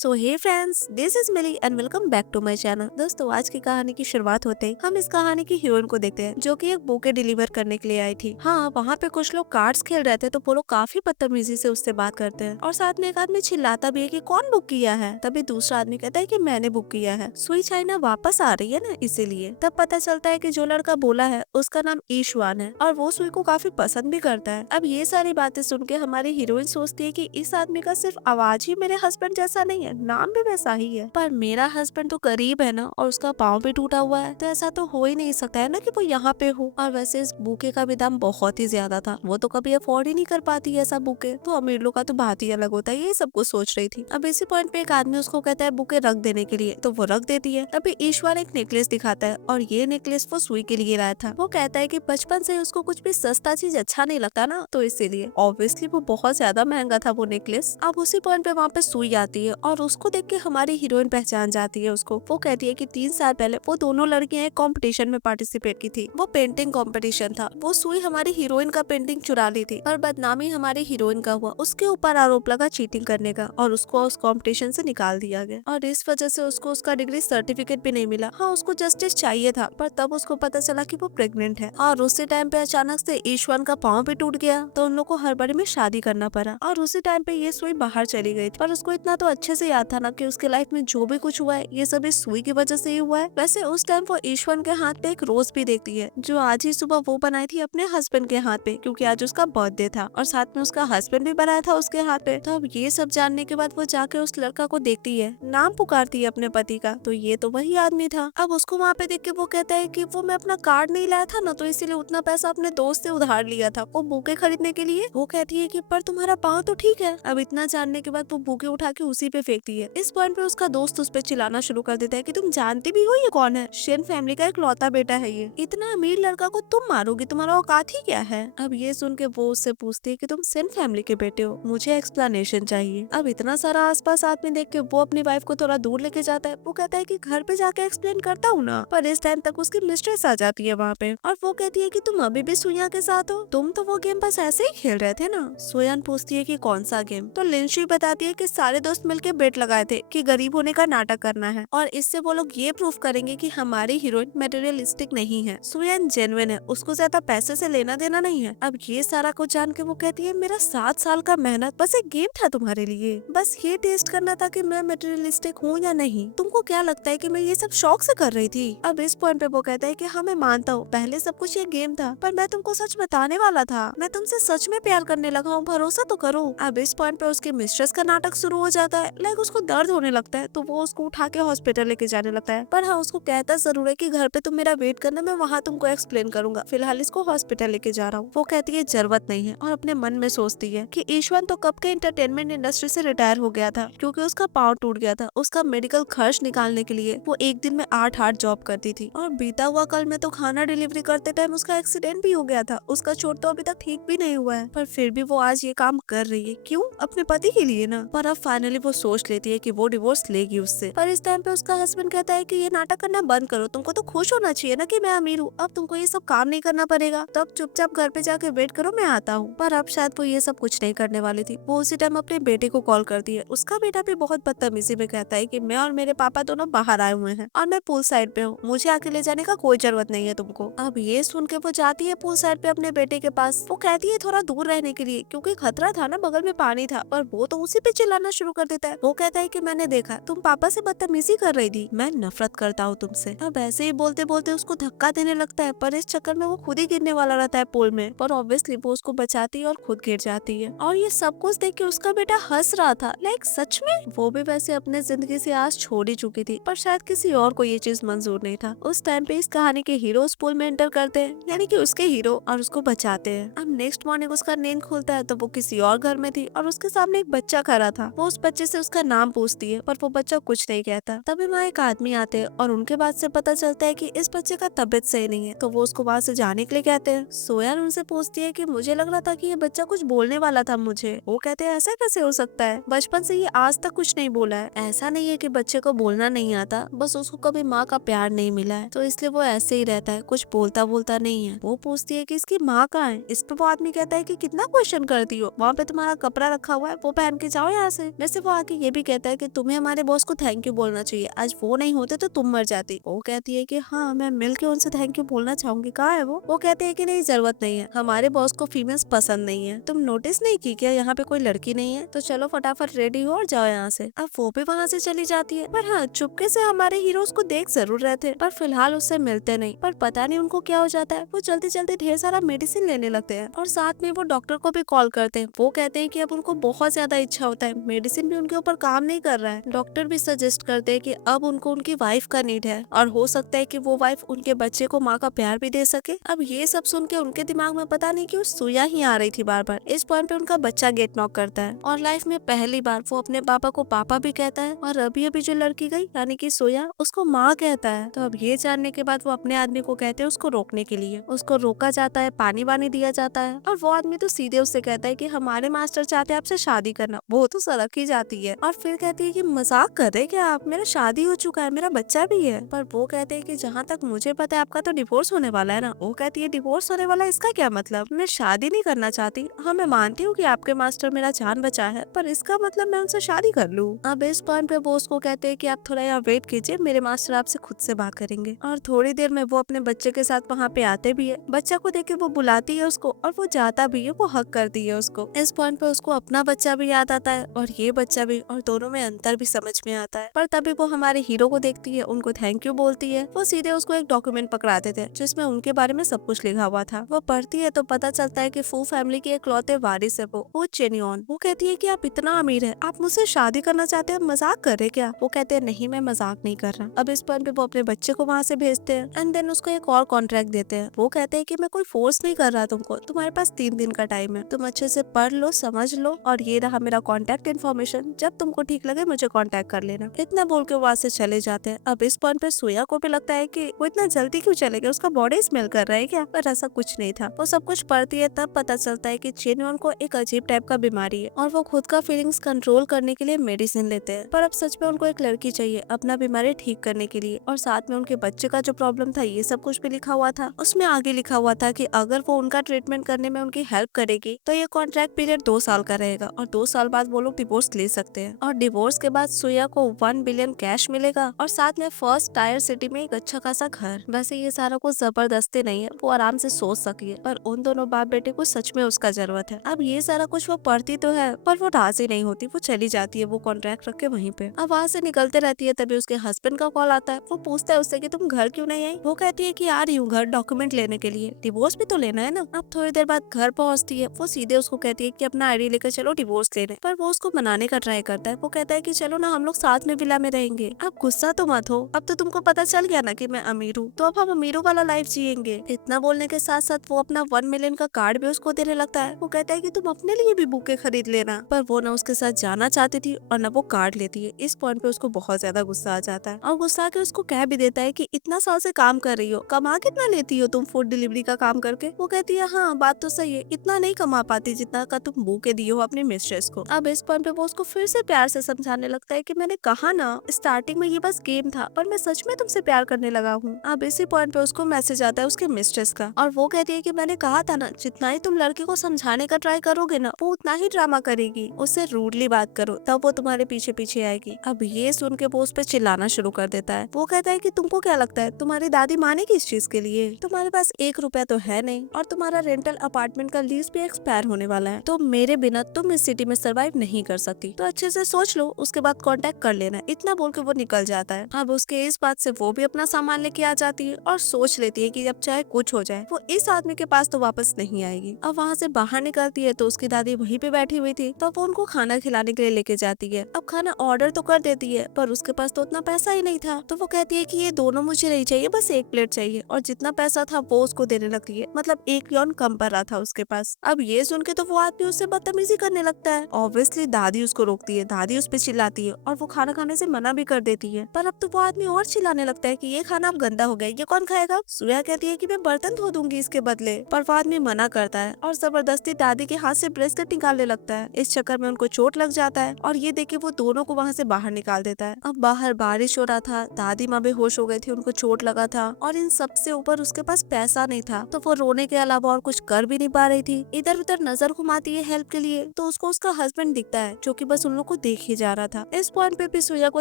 So hey friends, this is Mili and welcome back to my channel. दोस्तों, आज की कहानी की शुरुआत होते ही हम इस कहानी की हीरोइन को देखते हैं, जो कि एक बुके डिलीवर करने के लिए आई थी। हाँ, वहाँ पे कुछ लोग कार्ड्स खेल रहे थे, तो वो लोग काफी बदतमीजी से उससे बात करते हैं और साथ में एक आदमी चिल्लाता भी है कि कौन बुक किया है। तभी दूसरा आदमी कहता है कि मैंने बुक किया है। सुई चाइना वापस आ रही है ना, इसीलिए। तब पता चलता है कि जो लड़का बोला है उसका नाम ईशवान है और वो सुई को काफी पसंद भी करता है। अब ये सारी बातें सुन के हमारी हीरोइन सोचती है कि इस आदमी का सिर्फ आवाज ही मेरे हस्बैंड जैसा नहीं है, नाम भी वैसा ही है। पर मेरा हस्बैंड तो गरीब है ना, और उसका पाँव भी टूटा हुआ है, तो ऐसा तो हो ही नहीं सकता है ना कि वो यहाँ पे हो। और वैसे इस बुके का भी दाम बहुत ही ज्यादा था, वो तो कभी अफोर्ड ही नहीं कर पाती ऐसा बुके। तो अमीर लोग का तो बात ही अलग होता है, ये सब कुछ सोच रही थी। अब इसी पॉइंट पे एक आदमी उसको कहता है बुके रख देने के लिए, तो वो रख देती है। तभी ईश्वर एक नेकलेस दिखाता है और ये नेकलेस वो सुई के लिए लाया था। वो कहता है कि बचपन से उसको कुछ भी सस्ता चीज अच्छा नहीं लगता ना, तो इसीलिए। ऑब्वियसली वो बहुत ज्यादा महंगा था वो नेकलेस। अब उसी पॉइंट पे वहाँ पे सुई आती है और उसको देख के हमारी हीरोइन पहचान जाती है उसको। वो कहती है कि 3 साल पहले वो दोनों लड़कियां एक कंपटीशन में पार्टिसिपेट की थी। वो पेंटिंग कंपटीशन था। वो सुई हमारी हीरोइन का पेंटिंग चुरा ली थी, पर बदनामी हमारी हीरोइन का हुआ। उसके ऊपर आरोप लगा चीटिंग करने का और उसको उस कंपटीशन से निकाल दिया गया और इस वजह से उसको उसका डिग्री सर्टिफिकेट भी नहीं मिला। हाँ, उसको जस्टिस चाहिए था, पर तब उसको पता चला कि वो प्रेग्नेंट है और उसी टाइम पे अचानक से ईश्वन का पाँव भी टूट गया, तो उन लोग को हड़बड़ी में शादी करना पड़ा। और उसी टाइम पे ये सुई बाहर चली गई थी। पर उसको इतना तो अच्छे से याद था ना कि उसके लाइफ में जो भी कुछ हुआ है ये सब इस सुई की वजह से ही हुआ है। वैसे उस टाइम वो ईश्वन के हाथ पे एक रोज भी देखती है, जो आज ही सुबह वो बनाई थी अपने हस्बैंड के हाथ पे, क्योंकि आज उसका बर्थडे था और साथ में उसका हस्बैंड भी बनाया था उसके हाथ पे। तो अब ये सब जानने के बाद वो जाके उस लड़का को देखती है, नाम पुकारती है अपने पति का, तो ये तो वही आदमी था। अब उसको वहाँ पे देख के वो कहता है कि वो मैं अपना कार्ड नहीं लाया था ना, तो इसीलिए उतना पैसा अपने दोस्त से उधार लिया था वो बुके खरीदने के लिए। वो कहती है कि पर तुम्हारा पाँव तो ठीक है। अब इतना जानने के बाद वो बुके उठा के उसी पे फेंकती है। इस पॉइंट पे उसका दोस्त उस पे चिल्लाना शुरू कर देता है कि तुम जानती भी हो ये कौन है, शेन फैमिली का इकलौता बेटा है ये, इतना अमीर लड़का को तुम मारोगी, तुम्हारा औकात ही क्या है। अब ये सुन के वो उससे पूछती है कि तुम सेन फैमिली के बेटे हो, मुझे एक्सप्लेनेशन चाहिए। अब इतना सारा आसपास आदमी देख के वो अपनी वाइफ को थोड़ा दूर लेके जाता है। वो कहता है कि घर पे जाके एक्सप्लेन करता हूँ ना, पर इस टाइम तक उसकी मिस्ट्रेस आ जाती है वहाँ पे और वो कहती है कि तुम अभी भी सुया के साथ हो, तुम तो वो गेम बस ऐसे ही खेल रहे थे ना। सोयान पूछती है कि कौन सा गेम, तो लिंशी बताती है कि सारे दोस्त मिलके बेट लगाए थे कि गरीब होने का नाटक करना है और इससे वो लोग ये प्रूफ करेंगे कि हमारी हीरोइन मटेरियलिस्टिक नहीं है, सोयान जेन्युइन है, उसको ज्यादा पैसे से लेना देना नहीं है। अब ये सारा कुछ जान के वो कहती है मेरा 7 साल का मेहनत बस एक गेम था तुम्हारे लिए, बस ये टेस्ट करना था कि मैं मटेरियलिस्टिक हूँ या नहीं, तुमको क्या लगता है कि मैं ये सब शौक से कर रही थी। अब इस पॉइंट पे वो कहता है कि हाँ मैं मानता हूँ पहले सब कुछ ये गेम था, पर मैं तुमको सच बताने वाला था, मैं तुमसे सच में प्यार करने लगा हूँ, भरोसा तो करो। अब इस पॉइंट पे उसके मिस्ट्रेस का नाटक शुरू हो जाता है। लाइक उसको दर्द होने लगता है, तो वो उसको उठा के हॉस्पिटल लेके जाने लगता है। पर हाँ, उसको कहता जरूर है कि घर पे तुम मेरा वेट करना, मैं वहाँ तुमको एक्सप्लेन करूंगा, फिलहाल इसको हॉस्पिटल लेके जा रहा हूँ। वो कहती है जरूरत नहीं है और अपने मन में सोचती है कि ईश्वन तो कब के इंटरटेनमेंट इंडस्ट्री से रिटायर हो गया था, क्योंकि उसका पाँव टूट गया था। उसका मेडिकल खर्च निकालने के लिए वो एक दिन में 8 आवर जॉब करती थी और बीता हुआ कल में तो खाना डिलीवरी करते टाइम उसका एक्सीडेंट भी हो गया था। उसका चोट तो अभी तक ठीक भी नहीं हुआ है, पर फिर भी वो आज ये काम कर रही है। क्यों? अपने पति के लिए ना। पर अब फाइनली वो सोच लेती है कि वो डिवोर्स लेगी उससे। पर इस टाइम पे उसका हस्बैंड कहता है कि ये नाटक करना बंद करो, तुमको तो खुश होना चाहिए ना कि मैं अमीर हूँ, अब तुमको ये सब काम नहीं करना पड़ेगा, तब चुपचाप घर पे जाके वेट करो, मैं आता हूँ। पर अब शायद वो ये सब कुछ नहीं करने वाली थी। वो उसी टाइम अपने बेटे को कॉल करती है। उसका बेटा भी बहुत बदतमीजी में कहता है कि मैं और मेरे पापा दोनों बाहर आए हुए हैं और मैं पूल साइड पे हूँ, मुझे आके ले जाने का कोई जरूरत नहीं है तुमको। अब ये सुन के वो जाती है पूल साइड पे अपने बेटे के पास। वो कहती है थोड़ा दूर रहने के लिए, क्योंकि खतरा था ना, बगल में पानी था, पर वो तो उसी पे चिल्लाना शुरू कर देता है। वो कहता है कि मैंने देखा तुम पापा से बदतमीजी कर रही थी, मैं नफरत करता हूँ तुमसे। अब ऐसे ही बोलते बोलते उसको धक्का देने लगता है, पर इस चक्कर में वो खुद ही गिरने वाला रहता है पुल में, पर ऑब्वियसली वो उसको बचाती है और खुद गिर जाती है। और ये सब कुछ देख के उसका बेटा हंस रहा था। लाइक सच में वो भी वैसे अपने जिंदगी से आस छोड़ ही चुकी थी, पर शायद किसी और को ये चीज मंजूर नहीं था। उस टाइम पे इस कहानी के हीरो उस पुल में एंटर करते हैं, यानी कि उसके हीरो, और उसको बचाते हैं। अब नेक्स्ट मॉर्निंग उसका नींद खुलता है तो वो किसी और घर में थी और उसके सामने एक बच्चा खड़ा था। वो उस बच्चे से उसका नाम पूछती है, पर वो बच्चा कुछ नहीं कहता। तभी वहाँ एक आदमी आते हैं और उनके बाद से पता चलता है कि इस बच्चे का तबीयत सही नहीं है, तो वो उसको वहाँ से जाने के लिए कहते हैं। सोयान उनसे पूछती है कि मुझे लग रहा था कि ये बच्चा कुछ बोलने वाला था मुझे। वो कहते हैं ऐसा कैसे हो सकता है, बचपन से ये आज तक कुछ नहीं बोला है। ऐसा नहीं है कि बच्चे को बोलना नहीं आता, बस उसको कभी माँ का प्यार नहीं मिला है, तो इसलिए वो ऐसे ही रहता है, कुछ बोलता नहीं है। वो पूछती है कि इसकी माँ कहाँ है। इस पे वो आदमी कहता है कि कितना क्वेश्चन करती हो, वहाँ पे तुम्हारा कपड़ा रखा हुआ है, वो पहन के जाओ यहाँ से। वैसे वो आके ये ये भी कहता है कि तुम्हें हमारे बॉस को थैंक यू बोलना चाहिए, आज वो नहीं होते तो तुम मर जाती। वो कहती है कि हाँ मैं मिल के उनसे थैंक यू बोलना चाहूंगी, कहाँ है वो कहते हैं कि नहीं जरूरत नहीं है, हमारे बॉस को फीमेल्स पसंद नहीं है, तुम नोटिस नहीं की क्या यहाँ पे कोई लड़की नहीं है, तो चलो फटाफट रेडी हो और जाओ यहाँ से। अब वो भी वहाँ से चली जाती है, पर हाँ चुपके से हमारे हीरो उसको देख जरूर रहे थे, पर फिलहाल उससे मिलते नहीं। पर पता नहीं उनको क्या हो जाता है, वो जल्दी जल्दी ढेर सारा मेडिसिन लेने लगते हैं और साथ में वो डॉक्टर को भी कॉल करते हैं। वो कहते हैं कि अब उनको बहुत ज्यादा इच्छा होता है, मेडिसिन भी उनके ऊपर काम नहीं कर रहा है। डॉक्टर भी सजेस्ट करते हैं कि अब उनको उनकी वाइफ का नीड है और हो सकता है कि वो वाइफ उनके बच्चे को माँ का प्यार भी दे सके। अब ये सब सुन के उनके दिमाग में पता नहीं क्यों सुया ही आ रही थी बार बार। इस पॉइंट पे उनका बच्चा गेट नॉक करता है और लाइफ में पहली बार वो अपने पापा को पापा भी कहता है और अभी अभी जो लड़की गई यानी कि सोया उसको माँ कहता है। तो अब ये जानने के बाद वो अपने आदमी को कहते हैं उसको रोकने के लिए। उसको रोका जाता है, पानी वानी दिया जाता है और वो आदमी तो सीधे उससे कहता है कि हमारे मास्टर चाहते हैं आपसे शादी करना। वो तो सड़क ही जाती है और फिर कहती है कि मजाक कर रहे क्या आप, मेरा शादी हो चुका है, मेरा बच्चा भी है। पर वो कहते हैं कि जहाँ तक मुझे पता है आपका तो डिवोर्स होने वाला है ना। वो कहती है डिवोर्स होने वाला है, इसका क्या मतलब, मैं शादी नहीं करना चाहती। हाँ मैं मानती हूँ कि आपके मास्टर मेरा जान बचा है, पर इसका मतलब मैं उनसे शादी कर लूँ। अब इस पॉइंट पे वो उसको कहते हैं कि आप थोड़ा यहाँ वेट कीजिए, मेरे मास्टर आपसे खुद से बात करेंगे। और थोड़ी देर में वो अपने बच्चे के साथ वहाँ पे आते भी है। बच्चा को देख के वो बुलाती है उसको और वो जाता भी है, वो हक करती है उसको। इस पॉइंट पे उसको अपना बच्चा भी याद आता है और ये बच्चा भी, और दोनों में अंतर भी समझ में आता है। पर तभी वो हमारे हीरो को देखती है, उनको थैंक यू बोलती है। वो सीधे उसको एक डॉक्यूमेंट पकड़ाते थे जिसमें उनके बारे में सब कुछ लिखा हुआ था। वो पढ़ती है तो पता चलता है कि फू फैमिली की इकलौते वारिस है वो चेनियन। वो कहती है कि आप इतना अमीर है, आप मुझसे शादी करना चाहते हैं, मजाक कर रहे क्या। वो कहते हैं नहीं मैं मजाक नहीं कर रहा। अब इस पॉइंट पे वो अपने बच्चे को वहाँ से भेजते हैं एंड देन उसको एक और कॉन्ट्रैक्ट देते हैं। वो कहते हैं कि मैं कोई फोर्स नहीं कर रहा तुमको, तुम्हारे पास 3 दिन का टाइम है, तुम अच्छे से पढ़ लो समझ लो और ये रहा मेरा कॉन्टैक्ट इन्फॉर्मेशन, जब तुमको ठीक लगे मुझे कॉन्टैक्ट कर लेना। इतना बोल के वहाँ से चले जाते हैं। अब इस पॉइंट पे सोया को भी लगता है कि वो इतना जल्दी क्यों चले गए, उसका बॉडी स्मेल कर रहा है क्या, पर ऐसा कुछ नहीं था। वो सब कुछ पढ़ती है तब पता चलता है कि चेनवन को एक अजीब टाइप का बीमारी है और वो खुद का फीलिंग्स कंट्रोल करने के लिए मेडिसिन लेते हैं। पर अब सच में उनको एक लड़की चाहिए अपना बीमारी ठीक करने के लिए और साथ में उनके बच्चे का जो प्रॉब्लम था ये सब कुछ भी लिखा हुआ था। उसमें आगे लिखा हुआ था कि अगर वो उनका ट्रीटमेंट करने में उनकी हेल्प करेगी तो ये कॉन्ट्रैक्ट पीरियड 2 साल का रहेगा और 2 साल बाद वो लोग डिवोर्स ले सकते हैं। और डिवोर्स के बाद सोया को 1 बिलियन कैश मिलेगा और साथ में फर्स्ट टायर सिटी में एक अच्छा खासा घर। वैसे ये सारा कुछ जबरदस्ती नहीं है, वो आराम से सोच सकी है, पर उन दोनों बाप बेटे को सच में उसका जरूरत है। अब ये सारा कुछ वो पढ़ती तो है पर वो राजी नहीं होती, वो चली जाती है वो कॉन्ट्रैक्ट रख के वहीं पे। अब वहाँ से निकलते रहती है तभी उसके हस्बैंड का कॉल आता है। वो पूछता है उससे कि तुम घर क्यों नहीं आई। वो कहती है कि आ रही हूँ घर डॉक्यूमेंट लेने के लिए, डिवोर्स भी तो लेना है ना। अब थोड़ी देर बाद घर पहुँचती है, वो सीधे उसको कहती है कि अपना आईडी लेकर चलो डिवोर्स लेने, पर वो उसको मनाने का ट्राई करता है। वो कहता है कि चलो ना हम लोग साथ में विला में रहेंगे, अब गुस्सा तो मत हो, अब तो तुमको पता चल गया ना कि मैं अमीर हूँ, तो अब हम अमीरों वाला लाइफ जिएंगे। इतना बोलने के साथ साथ वो अपना 1 मिलियन का कार्ड भी उसको देने लगता है। वो कहता है कि तुम अपने लिए भी बुके खरीद लेना, पर वो ना उसके साथ जाना चाहती थी और ना वो कार्ड लेती है। इस पॉइंट पे उसको बहुत ज्यादा गुस्सा आ जाता है और गुस्सा के उसको कह भी देता है कि इतना साल से काम कर रही हो, कमा कितना लेती हो तुम फूड डिलीवरी का काम करके। वो कहती है हाँ बात तो सही है, इतना नहीं कमा पाती जितना का तुम बुके दिए हो अपनी मिस्ट्रेस को। अब इस पॉइंट पे वो उसको फिर से प्यार से समझाने लगता है कि मैंने कहा ना स्टार्टिंग में ये बस गेम था, पर मैं सच में तुमसे प्यार करने लगा हूँ। अब इसी पॉइंट पे उसको मैसेज आता है उसके मिस्ट्रेस का और वो कहती है कि मैंने कहा था ना जितना ही तुम लड़के को समझाने का ट्राई करोगे ना वो उतना ही ड्रामा करेगी, उससे रूडली बात करो तब वो तुम्हारे पीछे पीछे आएगी। अब ये सुन के वो उस पे चिल्लाना शुरू कर देता है। वो कहता है कि तुमको क्या लगता है तुम्हारी दादी मानेगी इस चीज के लिए, तुम्हारे पास 1 रुपया तो है नहीं और तुम्हारा रेंटल अपार्टमेंट का लीज भी एक्सपायर होने वाला है, तो मेरे बिना तुम इस सिटी में सरवाइव नहीं कर सकती, तो अच्छे से सोच लो उसके बाद कांटेक्ट कर लेना। इतना बोल के वो निकल जाता है। अब उसके इस बात से वो भी अपना सामान लेके आ जाती है और सोच लेती है कि अब चाहे कुछ हो जाए वो इस आदमी के पास तो वापस नहीं आएगी। अब वहाँ से बाहर निकलती है तो उसकी दादी वहीं पे बैठी हुई थी, तो वो उनको खाना खिलाने के लिए लेके जाती है। अब खाना ऑर्डर तो कर देती है पर उसके पास तो उतना पैसा ही नहीं था, तो वो कहती है कि ये दोनों मुझे नहीं चाहिए, बस 1 प्लेट चाहिए, और जितना पैसा था वो उसको देने लगती है, मतलब 1 यॉन कम पड़ रहा था उसके पास। अब ये सुन के तो वो आदमी उससे बदतमीजी करने लगता है। ऑब्वियसली दादी उसको रोकती है, दादी उस पर चिल्लाती है और वो खाना खाने से मना भी कर देती है, पर अब तो वो आदमी और चिल्लाने लगता है कि ये खाना अब गंदा हो गया, ये कौन खाएगा। सूर्या कहती है कि मैं बर्तन धो दूंगी इसके बदले, पर वो आदमी मना करता है और जबरदस्ती दादी के हाथ से ब्रेसलेट निकालने लगता है। इस चक्कर में उनको चोट लग जाता है और ये देख के वो दोनों को वहाँ से बाहर निकाल देता है। अब बाहर बारिश हो रहा था, दादी माँ बेहोश हो गई थी, उनको चोट लगा था और इन सबसे ऊपर उसके पास पैसा नहीं था, तो वो रोने के अलावा और कुछ कर भी नहीं पा रही थी। इधर उधर नजर घुमाती है हेल्प के लिए तो उसको उसका हस्बैंड दिखता है जो कि बस उन लोग को देख ही जा रहा था। इस पॉइंट पे भी सुया को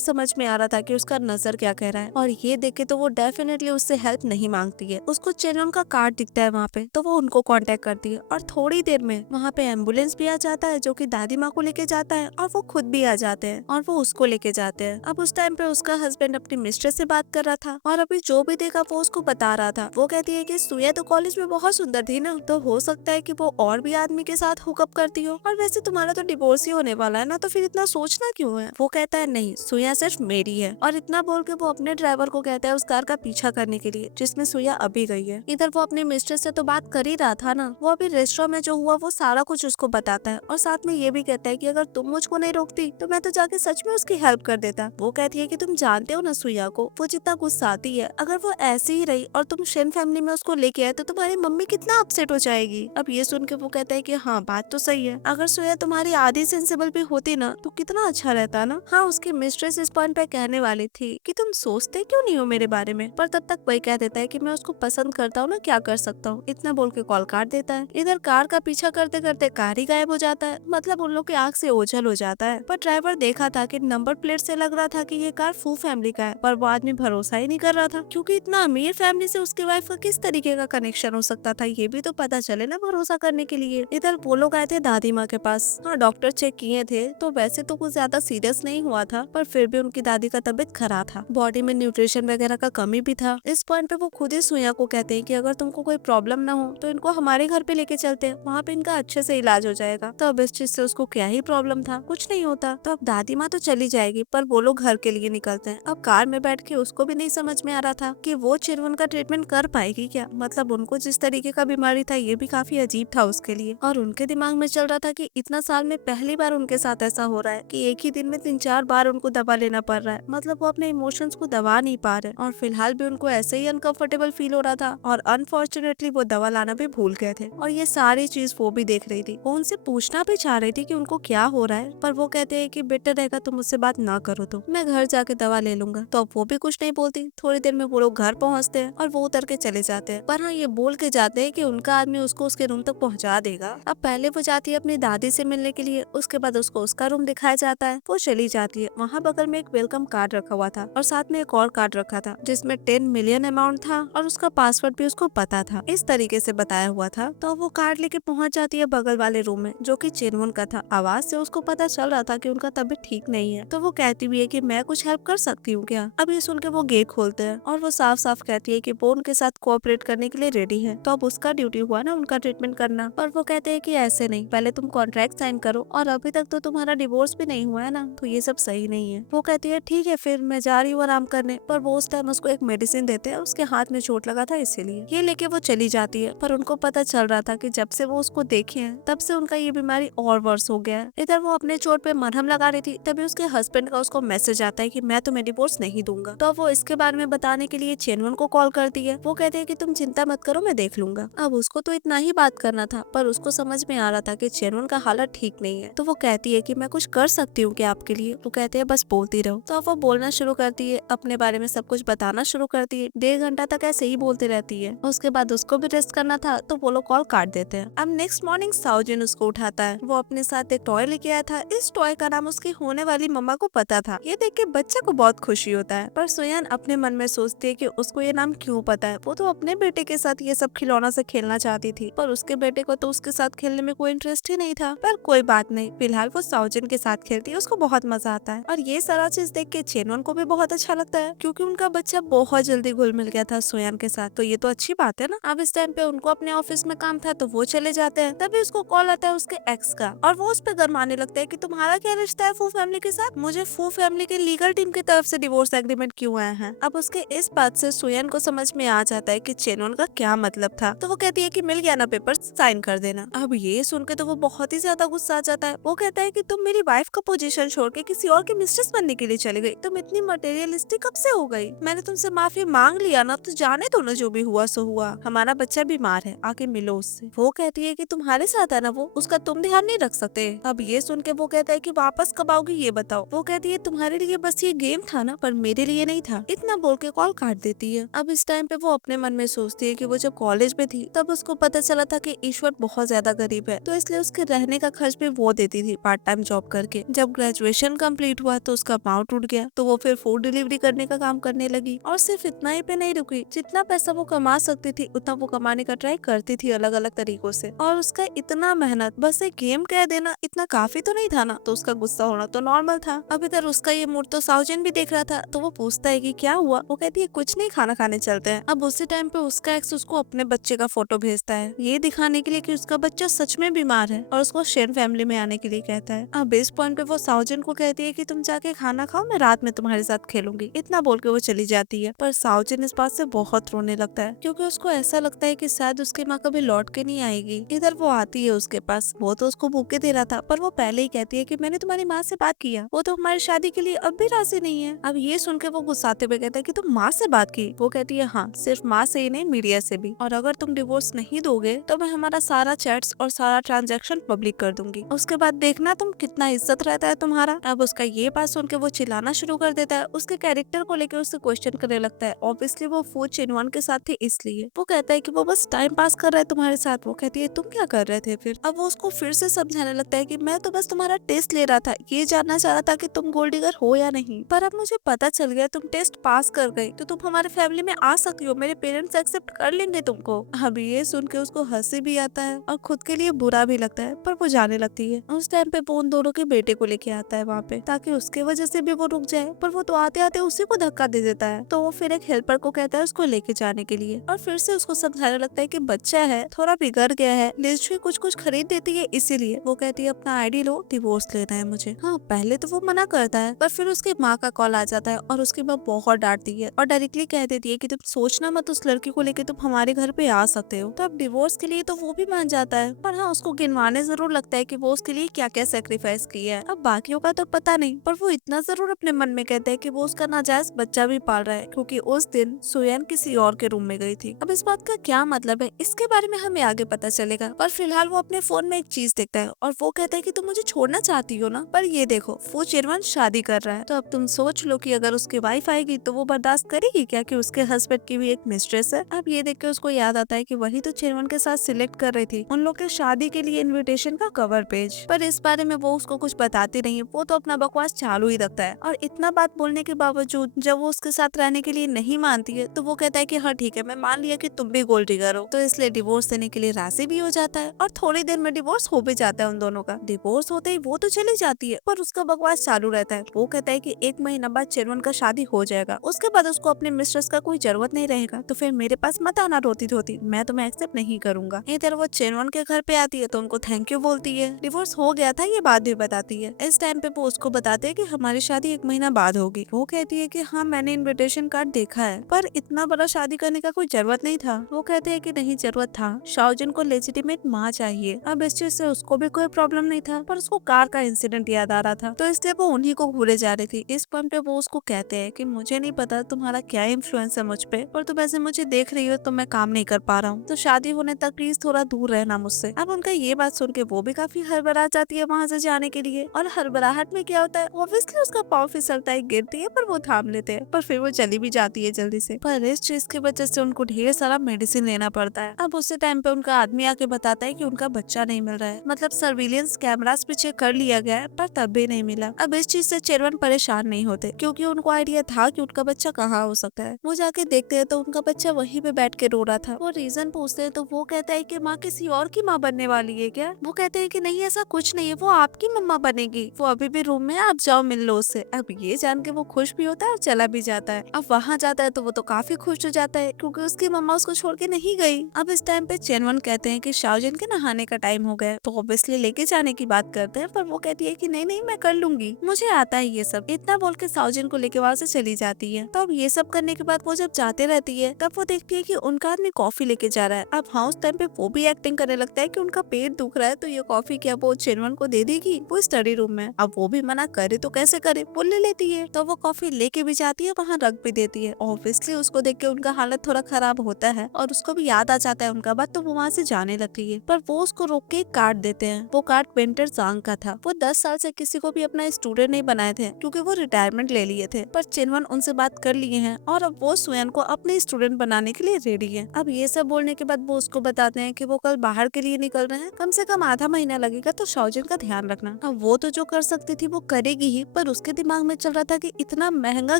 समझ में आ रहा था कि उसका नजर क्या कह रहा है, और ये देख के तो वो डेफिनेटली उससे हेल्प नहीं मांगती है। उसको चेनन का कार्ड दिखता है वहाँ पे, तो वो उनको कांटेक्ट करती है और थोड़ी देर में वहाँ पे एम्बुलेंस भी आ जाता है जो कि दादी माँ को लेके जाता है, और वो खुद भी आ जाते हैं और वो उसको लेके जाते हैं। अब उस टाइम पे उसका हस्बैंड अपनी मिस्ट्रेस से बात कर रहा था और अभी जो भी देखा वो उसको बता रहा था। वो कहती है कि सुया तो कॉलेज में बहुत सुंदर थी ना, तो हो सकता है कि वो और भी आदमी के साथ हुकअप करती हो, और वैसे तुम्हारा तो डिवोर्स ही होने वाला है ना, तो फिर इतना सोचना क्यों है। वो कहता है नहीं, सुया सिर्फ मेरी है, और इतना बोल के वो अपने ड्राइवर को कहता है उस कार का पीछा करने के लिए जिसमें सुया अभी गई है। इधर वो अपने मिस्ट्रेस से तो बात कर ही रहा था ना, वो अभी रेस्टोरेंट में जो हुआ वो सारा कुछ उसको बताता है, और साथ में ये भी कहता है कि अगर तुम मुझको नहीं रोकती तो मैं तो जाके सच में उसकी हेल्प कर देता। वो कहती है कि तुम जानते हो ना सुया को, वो जितना गुस्साती है, अगर वो ऐसी ही रही और तुम शेन फैमिली में उसको लेके आए तो तुम्हारी मम्मी कितना अपसेट हो जाएगी। अब ये सुन के वो कहता है कि हाँ बात तो सही है, अगर सुया तुम्हारी आधी सेंसिबल भी होती ना तो कितना अच्छा रहता ना। हाँ, उसकी मिस्ट्रेस इस पॉइंट पे कहने वाली थी कि तुम सोचते क्यों नहीं हो मेरे बारे में, पर तब तक वही कह देता है कि मैं उसको पसंद करता हूँ ना, क्या कर सकता हूँ। इतना बोल के कॉल काट देता है। इधर कार का पीछा करते करते कार ही गायब हो जाता है, मतलब उन लोग की आंख से ओझल हो जाता है। पर ड्राइवर देखा था कि नंबर प्लेट से लग रहा था कि ये कार फू फैमिली का है, पर वो आदमी भरोसा ही नहीं कर रहा था, क्योंकि इतना अमीर फैमिली से उसकी वाइफ का किस तरीके का कनेक्शन हो सकता था, ये भी तो पता चले ना भरोसा करने के लिए। इधर वो लोग आए थे दादी माँ के पास। हाँ, डॉक्टर चेक किए थे तो वैसे तो कुछ ज्यादा सीरियस नहीं हुआ था, पर फिर भी उनकी दादी का तबीयत खराब था, बॉडी में न्यूट्रिशन वगैरह का कमी भी था। इस पॉइंट पे वो खुद ही सुया को कहते हैं कि अगर तुमको कोई प्रॉब्लम ना हो तो इनको हमारे घर पे लेके चलते हैं, वहाँ पे इनका अच्छे से इलाज हो जाएगा। तो अब इस चीज से उसको क्या ही प्रॉब्लम था, कुछ नहीं होता। तो अब दादी माँ तो चली जाएगी, पर वो लोग घर के लिए निकलते हैं। अब कार में बैठ के उसको भी नहीं समझ में आ रहा था कि वो चिरवन का ट्रीटमेंट कर पाएगी क्या, मतलब उनको जिस तरीके का बीमारी था ये भी काफी अजीब था उसके लिए, और उनके दिमाग में चल रहा था कि इतना साल में पहली बार उनके साथ ऐसा हो रहा है कि एक ही दिन में 3-4 बार उनको दवा लेना पड़ रहा है, मतलब वो अपने इमोशंस को दबा नहीं पा रहे, और फिलहाल भी उनको ऐसे ही अनकंफर्टेबल फील हो रहा था, और अनफॉर्चुनेटली वो दवा लाना भी भूल गए थे, और ये सारी चीज वो भी देख रही थी। वो उनसे पूछना भी चाह रही थी कि उनको क्या हो रहा है, पर वो कहते हैं कि बेटर रहेगा तुम मुझसे बात ना करो, तो मैं घर जाके दवा ले लूंगा। तो अब वो भी कुछ नहीं बोलती। थोड़ी देर में वो लोग घर पहुंचते हैं और वो उतर के चले जाते हैं, पर हाँ ये बोल के जाते हैं कि उनका आदमी उसको उसके रूम तक पहुंचा देगा। अब पहले वो जाती है अपनी दादी से मिलने के लिए, उसके बाद उसको उसका रूम दिखाया जाता है। वो चली जाती है, वहाँ बगल में एक वेलकम कार्ड रखा हुआ था और साथ में एक और कार्ड रखा था जिसमें 10 मिलियन अमाउंट था और उसका पासवर्ड भी उसको पता था, इस तरीके से बताया हुआ था। तो वो कार्ड लेके पहुंच जाती है बगल वाले रूम में जो कि चेनवन का था। आवाज से उसको पता चल रहा था कि उनका तबीयत ठीक नहीं है, तो वो कहती भी है कि मैं कुछ हेल्प कर सकती हूँ क्या। अब ये सुन के वो गेट खोलते हैं और वो साफ साफ कहती है कि वो उनके साथ कोऑपरेट करने के लिए रेडी है। तो अब उसका ड्यूटी हुआ ना उनका ट्रीटमेंट करना, पर वो कहते हैं कि ऐसे नहीं, पहले तुम कॉन्ट्रैक्ट साइन करो, और अभी तक तो तुम्हारा डिवोर्स भी नहीं हुआ है ना, तो ये सब सही नहीं है। वो कहती है ठीक है फिर मैं जा रही हूँ आराम करने, पर वो उस टाइम उसको एक मेडिसिन देते हैं, उसके हाथ में चोट लगा था इसीलिए। ये लेके वो चली जाती है, पर उनको पता चल रहा था कि जब से वो उसको देखे हैं तब से उनका ये बीमारी और वर्स हो गया है। इधर वो अपने चोट पे मरहम लगा रही थी, तभी उसके हस्बैंड का उसको मैसेज आता है कि मैं तुम्हें डिवोर्स नहीं दूंगा। तो वो इसके बारे में बताने के लिए चेनवन को कॉल करती है। वो कहते हैं कि तुम चिंता मत करो, मैं देख लूंगा। अब उसको तो इतना ही बात करना था, पर उसको समझ में आ रहा था कि चेनवन का हालत ठीक नहीं है। तो वो कहती है कि मैं कुछ कर सकती हूँ क्या आपके लिए। वो कहते हैं बस बोलती रहो। तो अब वो बोलना शुरू करती है, अपने बारे में सब कुछ बताना शुरू करती है। 1.5 घंटा तक ऐसे ही बोलती रहती है। उसके बाद उसको भी रेस्ट करना था, तो वो लोग कॉल काट देते हैं। अब नेक्स्ट मॉर्निंग साउजिन उसको उठाता है। वो अपने साथ एक टॉय लेके आया था। इस टॉय का नाम उसकी होने वाली मम्मा को पता था। ये देख के बच्चे को बहुत खुशी होता है, पर सुयान अपने मन में सोचती है कि उसको ये नाम क्यों पता है। वो तो अपने बेटे के साथ ये सब खिलौना से खेलना चाहती थी, पर उसके बेटे को तो उसके साथ खेलने में कोई इंटरेस्ट ही नहीं था। पर कोई बात नहीं, फिलहाल वो साउजिन के साथ खेलती है, उसको बहुत मजा आता है। और ये सारा चीज देख के चेनवन को भी बहुत अच्छा लगता है, क्योंकि उनका बच्चा बहुत जल्दी घुल मिल गया था सुयान के साथ, तो ये तो अच्छी बात है ना। अब इस टाइम पे उनको अपने ऑफिस में काम था, तो वो चले जाते हैं। तभी उसको कॉल आता है उसके एक्स का, और वो उस पर गरमाने लगता है कि तुम्हारा क्या रिश्ता है फू फैमिली के साथ, मुझे फू फैमिली के लीगल टीम की तरफ से डिवोर्स एग्रीमेंट क्यों आया है। अब उसके इस बात से सुयान को समझ में आ जाता है कि चेनवन का क्या मतलब था। तो वो कहती है कि मिल गया ना पेपर, साइन कर देना। अब ये सुन के तो वो बहुत ही ज्यादा गुस्सा आ जाता है। वो कहता है कि तुम मेरी वाइफ का पोजीशन छोड़ के किसी और की मिस्ट्रेस बनने के लिए चली गई, तुम इतनी मटेरियलिस्टिक कब से हो गई। मैंने तुमसे माफी मांग लिया ना, तो जाने दो ना, जो भी हुआ सो हुआ। हमारा बच्चा बीमार है, आके मिलो उससे। वो कहती है कि तुम्हारे साथ है ना वो, उसका तुम ध्यान नहीं रख सकते। अब ये सुन के वो कहता है कि वापस कब आओगी ये बताओ। वो कहती है तुम्हारे लिए बस ये गेम था ना, पर मेरे लिए नहीं था। इतना बोल के कॉल काट देती है। अब इस टाइम पे वो अपने मन में सोचती है कि वो जब कॉलेज में थी तब उसको पता चला था कि ईश्वर बहुत ज्यादा गरीब है, तो इसलिए उसके रहने का खर्च भी वो देती थी पार्ट टाइम जॉब करके। करके। जब ग्रेजुएशन कंप्लीट हुआ तो उसका पाँव टूट गया, तो वो फिर फूड डिलीवरी करने का काम करने लगी। और सिर्फ इतना ही पे नहीं रुकी, जितना पैसा वो कमा सकती थी उतना वो कमाने का ट्राई करती थी अलग अलग तरीकों से। और उसका इतना मेहनत, बस एक गेम कह देना इतना काफी तो नहीं था ना, तो उसका गुस्सा होना तो नॉर्मल था। अब इधर उसका ये मूड तो साउजन भी देख रहा था, तो वो पूछता है कि क्या हुआ। वो कहती है कुछ नहीं, खाना खाने चलते हैं। अब उसी टाइम पे उसका एक्स उसको अपने बच्चे का फोटो भेजता है, ये दिखाने के लिए कि उसका बच्चा सच में बीमार है, और उसको शेन फैमिली में आने के लिए कहता है। अब इस पॉइंट पे वो साउजन को कहती है कि तुम जाके खाना खाओ, मैं रात में तुम्हारे साथ खेलूंगी। इतना बोल के वो चली जाती है। पर साउजन इस बात से बहुत रोने लगता है, क्योंकि उसको ऐसा लगता है कि शायद उसकी माँ कभी लौट के नहीं आएगी। इधर वो आती है उसके पास, वो तो उसको बुके दे रहा था, पर वो पहले ही कहती है कि मैंने तुम्हारी माँ से बात किया, वो तो हमारी शादी के लिए अब भी राजी नहीं है। अब ये सुन के वो गुस्साते हुए कहता है कि तुम माँ से बात की। वो कहती है हाँ, सिर्फ माँ से ही नहीं, मीडिया से भी, और अगर तुम डिवोर्स नहीं दोगे तो मैं हमारा सारा चैट्स और सारा ट्रांजैक्शन पब्लिक कर दूंगी, उसके बाद देखना तुम कितना इज्जत रहता है तुम्हारा। अब उसका ये बात सुन के वो चिल्लाना शुरू कर देता है, उसके कैरेक्टर को लेकर उससे क्वेश्चन करने लगता है। ऑब्वियसली वो फू चिनवन के साथ थे इसलिए। वो कहता है कि वो बस टाइम पास कर रहा है तुम्हारे साथ। वो कहती है तुम क्या कर रहे थे फिर। अब वो उसको फिर से समझाने लगता है कि मैं तो बस तुम्हारा टेस्ट ले रहा था, ये जानना चाह रहा था कि तुम गोल्ड डिगर हो या नहीं, पर अब मुझे पता चल गया तुम टेस्ट पास कर गई, तो तुम हमारे फैमिली में आ सकती हो, मेरे पेरेंट्स एक्सेप्ट कर लेंगे तुमको। अब ये सुन के उसको हंसी भी आता है और खुद के लिए बुरा भी लगता है, पर वो जाने लगती है। उस टाइम पे वो उन दोनों के बेटे को लेके आता है वहाँ पे, ताकि उसके वजह से भी वो रुक जाए, पर वो तो आते आते उसी को धक्का दे देता है। तो वो फिर एक हेल्पर को कहता है उसको लेके जाने के लिए, और फिर से उसको समझाने लगता है कि बच्चा है, थोड़ा बिगड़ गया है, लिस्ट भी कुछ कुछ खरीद देती है इसीलिए। वो कहती है अपना आईडी लो, डिवोर्स लेना है मुझे। हाँ, पहले तो वो मना करता है, पर फिर उसकी माँ का कॉल आ जाता है और उसकी माँ बहुत डांटती है और डायरेक्टली कह देती है कि तुम सोचना मत उस लड़की को लेके तुम हमारे घर पे आ सकते हो। तो अब डिवोर्स के लिए तो वो भी मान जाता है, पर हाँ उसको गिनवाने जरूर लगता है कि वो उसके लिए क्या क्या सेक्रीफाइस किया है। अब बाकियों का तो पता नहीं, पर वो इतना जरूर अपने मन में कहता है कि वो उसका नाजायज बच्चा भी पाल रहा है, क्योंकि उस दिन सुयन किसी और के रूम में गई थी। अब इस बात का क्या मतलब है इसके बारे में हमें आगे पता चलेगा, पर फिलहाल वो अपने फोन में एक चीज देखता है और वो कहता है कि तुम मुझे छोड़ना चाहती हो ना, पर ये देखो वो चिरवन शादी कर रहा है। तो अब तुम सोच लो कि अगर उसकी वाइफ आएगी तो वो बर्दाश्त करेगी क्या कि उसके हस्बैंड की भी एक मिस्ट्रेस है। अब ये देख के उसको याद आता है कि वही तो चिरवन के साथ सिलेक्ट कर रही थी उन लोग के शादी के लिए इन्विटेशन का कवर पेज, पर इस बारे में वो उसको कुछ बताती नहीं है, वो तो अपना बकवास चालू ही रखता है। और इतना बात बोलने के बावजूद जब वो उसके साथ रहने के लिए नहीं मानती है तो वो कहता है कि हाँ ठीक है, मैं मान लिया कि तुम भी गोल्ड डिगर हो, तो इसलिए डिवोर्स देने के लिए राजी भी हो जाता है। और थोड़ी देर में डिवोर्स हो भी जाता है उन दोनों का। डिवोर्स होते ही वो तो चली जाती है, पर उसका बकवास चालू रहता है। वो कहता है कि 1 महीना बाद चिरवन का शादी हो जाएगा, उसके बाद उसको अपने मिस्ट्रेस का कोई जरूरत नहीं रहेगा, तो फिर मेरे पास मत आना रोती धोती, मैं तुम्हें एक्सेप्ट नहीं करूंगा। इधर वो चिरवन के घर पे आती है तो उनको थैंक यू बोलती है, डिवोर्स हो गया था ये बात भी बताती है। इस टाइम पे वो उसको बताते हैं कि हमारी शादी 1 महीना बाद होगी। वो कहती है कि हाँ मैंने इन्विटेशन कार्ड देखा है, पर इतना बड़ा शादी करने का कोई जरूरत नहीं था। वो कहते हैं कि नहीं जरूरत था, शाओजिन को लेजिटिमेट माँ चाहिए। अब इस चीज से उसको भी कोई प्रॉब्लम नहीं था, पर उसको कार का इंसिडेंट याद आ रहा था, तो इसलिए वो उन्हीं को घूरे जा रही थी। इस पॉइंट पे वो उसको कहते हैं कि मुझे नहीं पता तुम्हारा क्या इन्फ्लुएंस है मुझ पे, पर तुम ऐसे मुझे देख रही हो तो मैं काम नहीं कर पा रहा हूँ, तो शादी होने तक प्लीज थोड़ा दूर रहना मुझसे। अब उनका ये बात सुन के वो भी काफी हड़बड़ा जाती है वहाँ से जाने के लिए, और हड़बड़ाहट में क्या होता है ऑब्वियसली उसका पाँव फिसलता है, गिरती है, पर वो थाम लेते हैं, पर फिर वो चली भी जाती है जल्दी से। पर इस चीज की वजह से उनको ढेर सारा मेडिसिन लेना पड़ता है। अब उसी टाइम पे उनका आदमी आके बताता है कि उनका बच्चा नहीं मिल रहा है, मतलब सर्विलियंस कैमरास भी चेक कर लिया गया है पर तब भी नहीं मिला। अब इस चीज से चिरवन परेशान नहीं होते, क्योंकि उनको आइडिया था कि उनका बच्चा कहाँ हो सकता है। वो जाके देखते हैं तो उनका बच्चा वहीं पे बैठ के रो रहा था। वो रीजन पूछते हैं तो वो कहता है कि माँ किसी और की माँ बनने वाली है क्या। वो कहते हैं कि नहीं ऐसा कुछ नहीं है, वो आपकी मम्मा बनेगी, वो अभी भी रूम में है, आप जाओ मिल लो उससे। अब ये जान के वो खुश भी होता है और चला भी जाता है। अब वहाँ जाता है तो वो तो काफी खुश हो जाता है, क्योंकि उसकी मम्मा उसको छोड़ के नहीं गई। अब इस टाइम पे चेनवन कहते हैं कि शाओजिन के नहाने का टाइम हो गया, तो ऑब्वियसली लेके जाने की बात करते हैं, पर वो कहती है कि नहीं नहीं मैं कर लूंगी, मुझे आता है ये सब। इतना बोल के शाओजिन को लेके वहाँ से चली जाती है। तो अब ये सब करने के बाद वो जब जाते रहती है तब वो देखती है कि उनका आदमी कॉफी लेके जा रहा है। अब हाँ उस टाइम पे वो भी एक्टिंग करने लगता है कि उनका पेट दुख रहा है, तो ये कॉफी क्या वो चेनवन को दे देगी, वो स्टडी रूम में। अब वो भी मना करे तो कैसे करे, वो ले लेती है। तो वो कॉफी लेके भी जाती है, वहाँ रख भी देती है। ऑब्वियसली उसको देख के उनका हालत थोड़ा खराब होता है और उसको भी याद आ जाता है उनका बात, तो वो वहाँ से जाने लगती है। पर वो उसको रोक के कार्ड देते हैं। वो कार्ड पेंटर जांग का था। वो 10 साल से किसी को भी अपना स्टूडेंट नहीं बनाए थे, क्योंकि वो रिटायरमेंट ले लिए थे, पर चिनवन उनसे बात कर लिए हैं और अब वो सुयन को अपने स्टूडेंट बनाने के लिए रेडी है। अब ये सब बोलने के बाद वो उसको बताते हैं कि वो कल बाहर के लिए निकल रहे हैं, कम से कम आधा महीना लगेगा, तो शाओजिन का ध्यान रखना। अब वो तो जो कर सकती थी वो करेगी ही, पर उसके दिमाग में चल रहा था कि इतना महंगा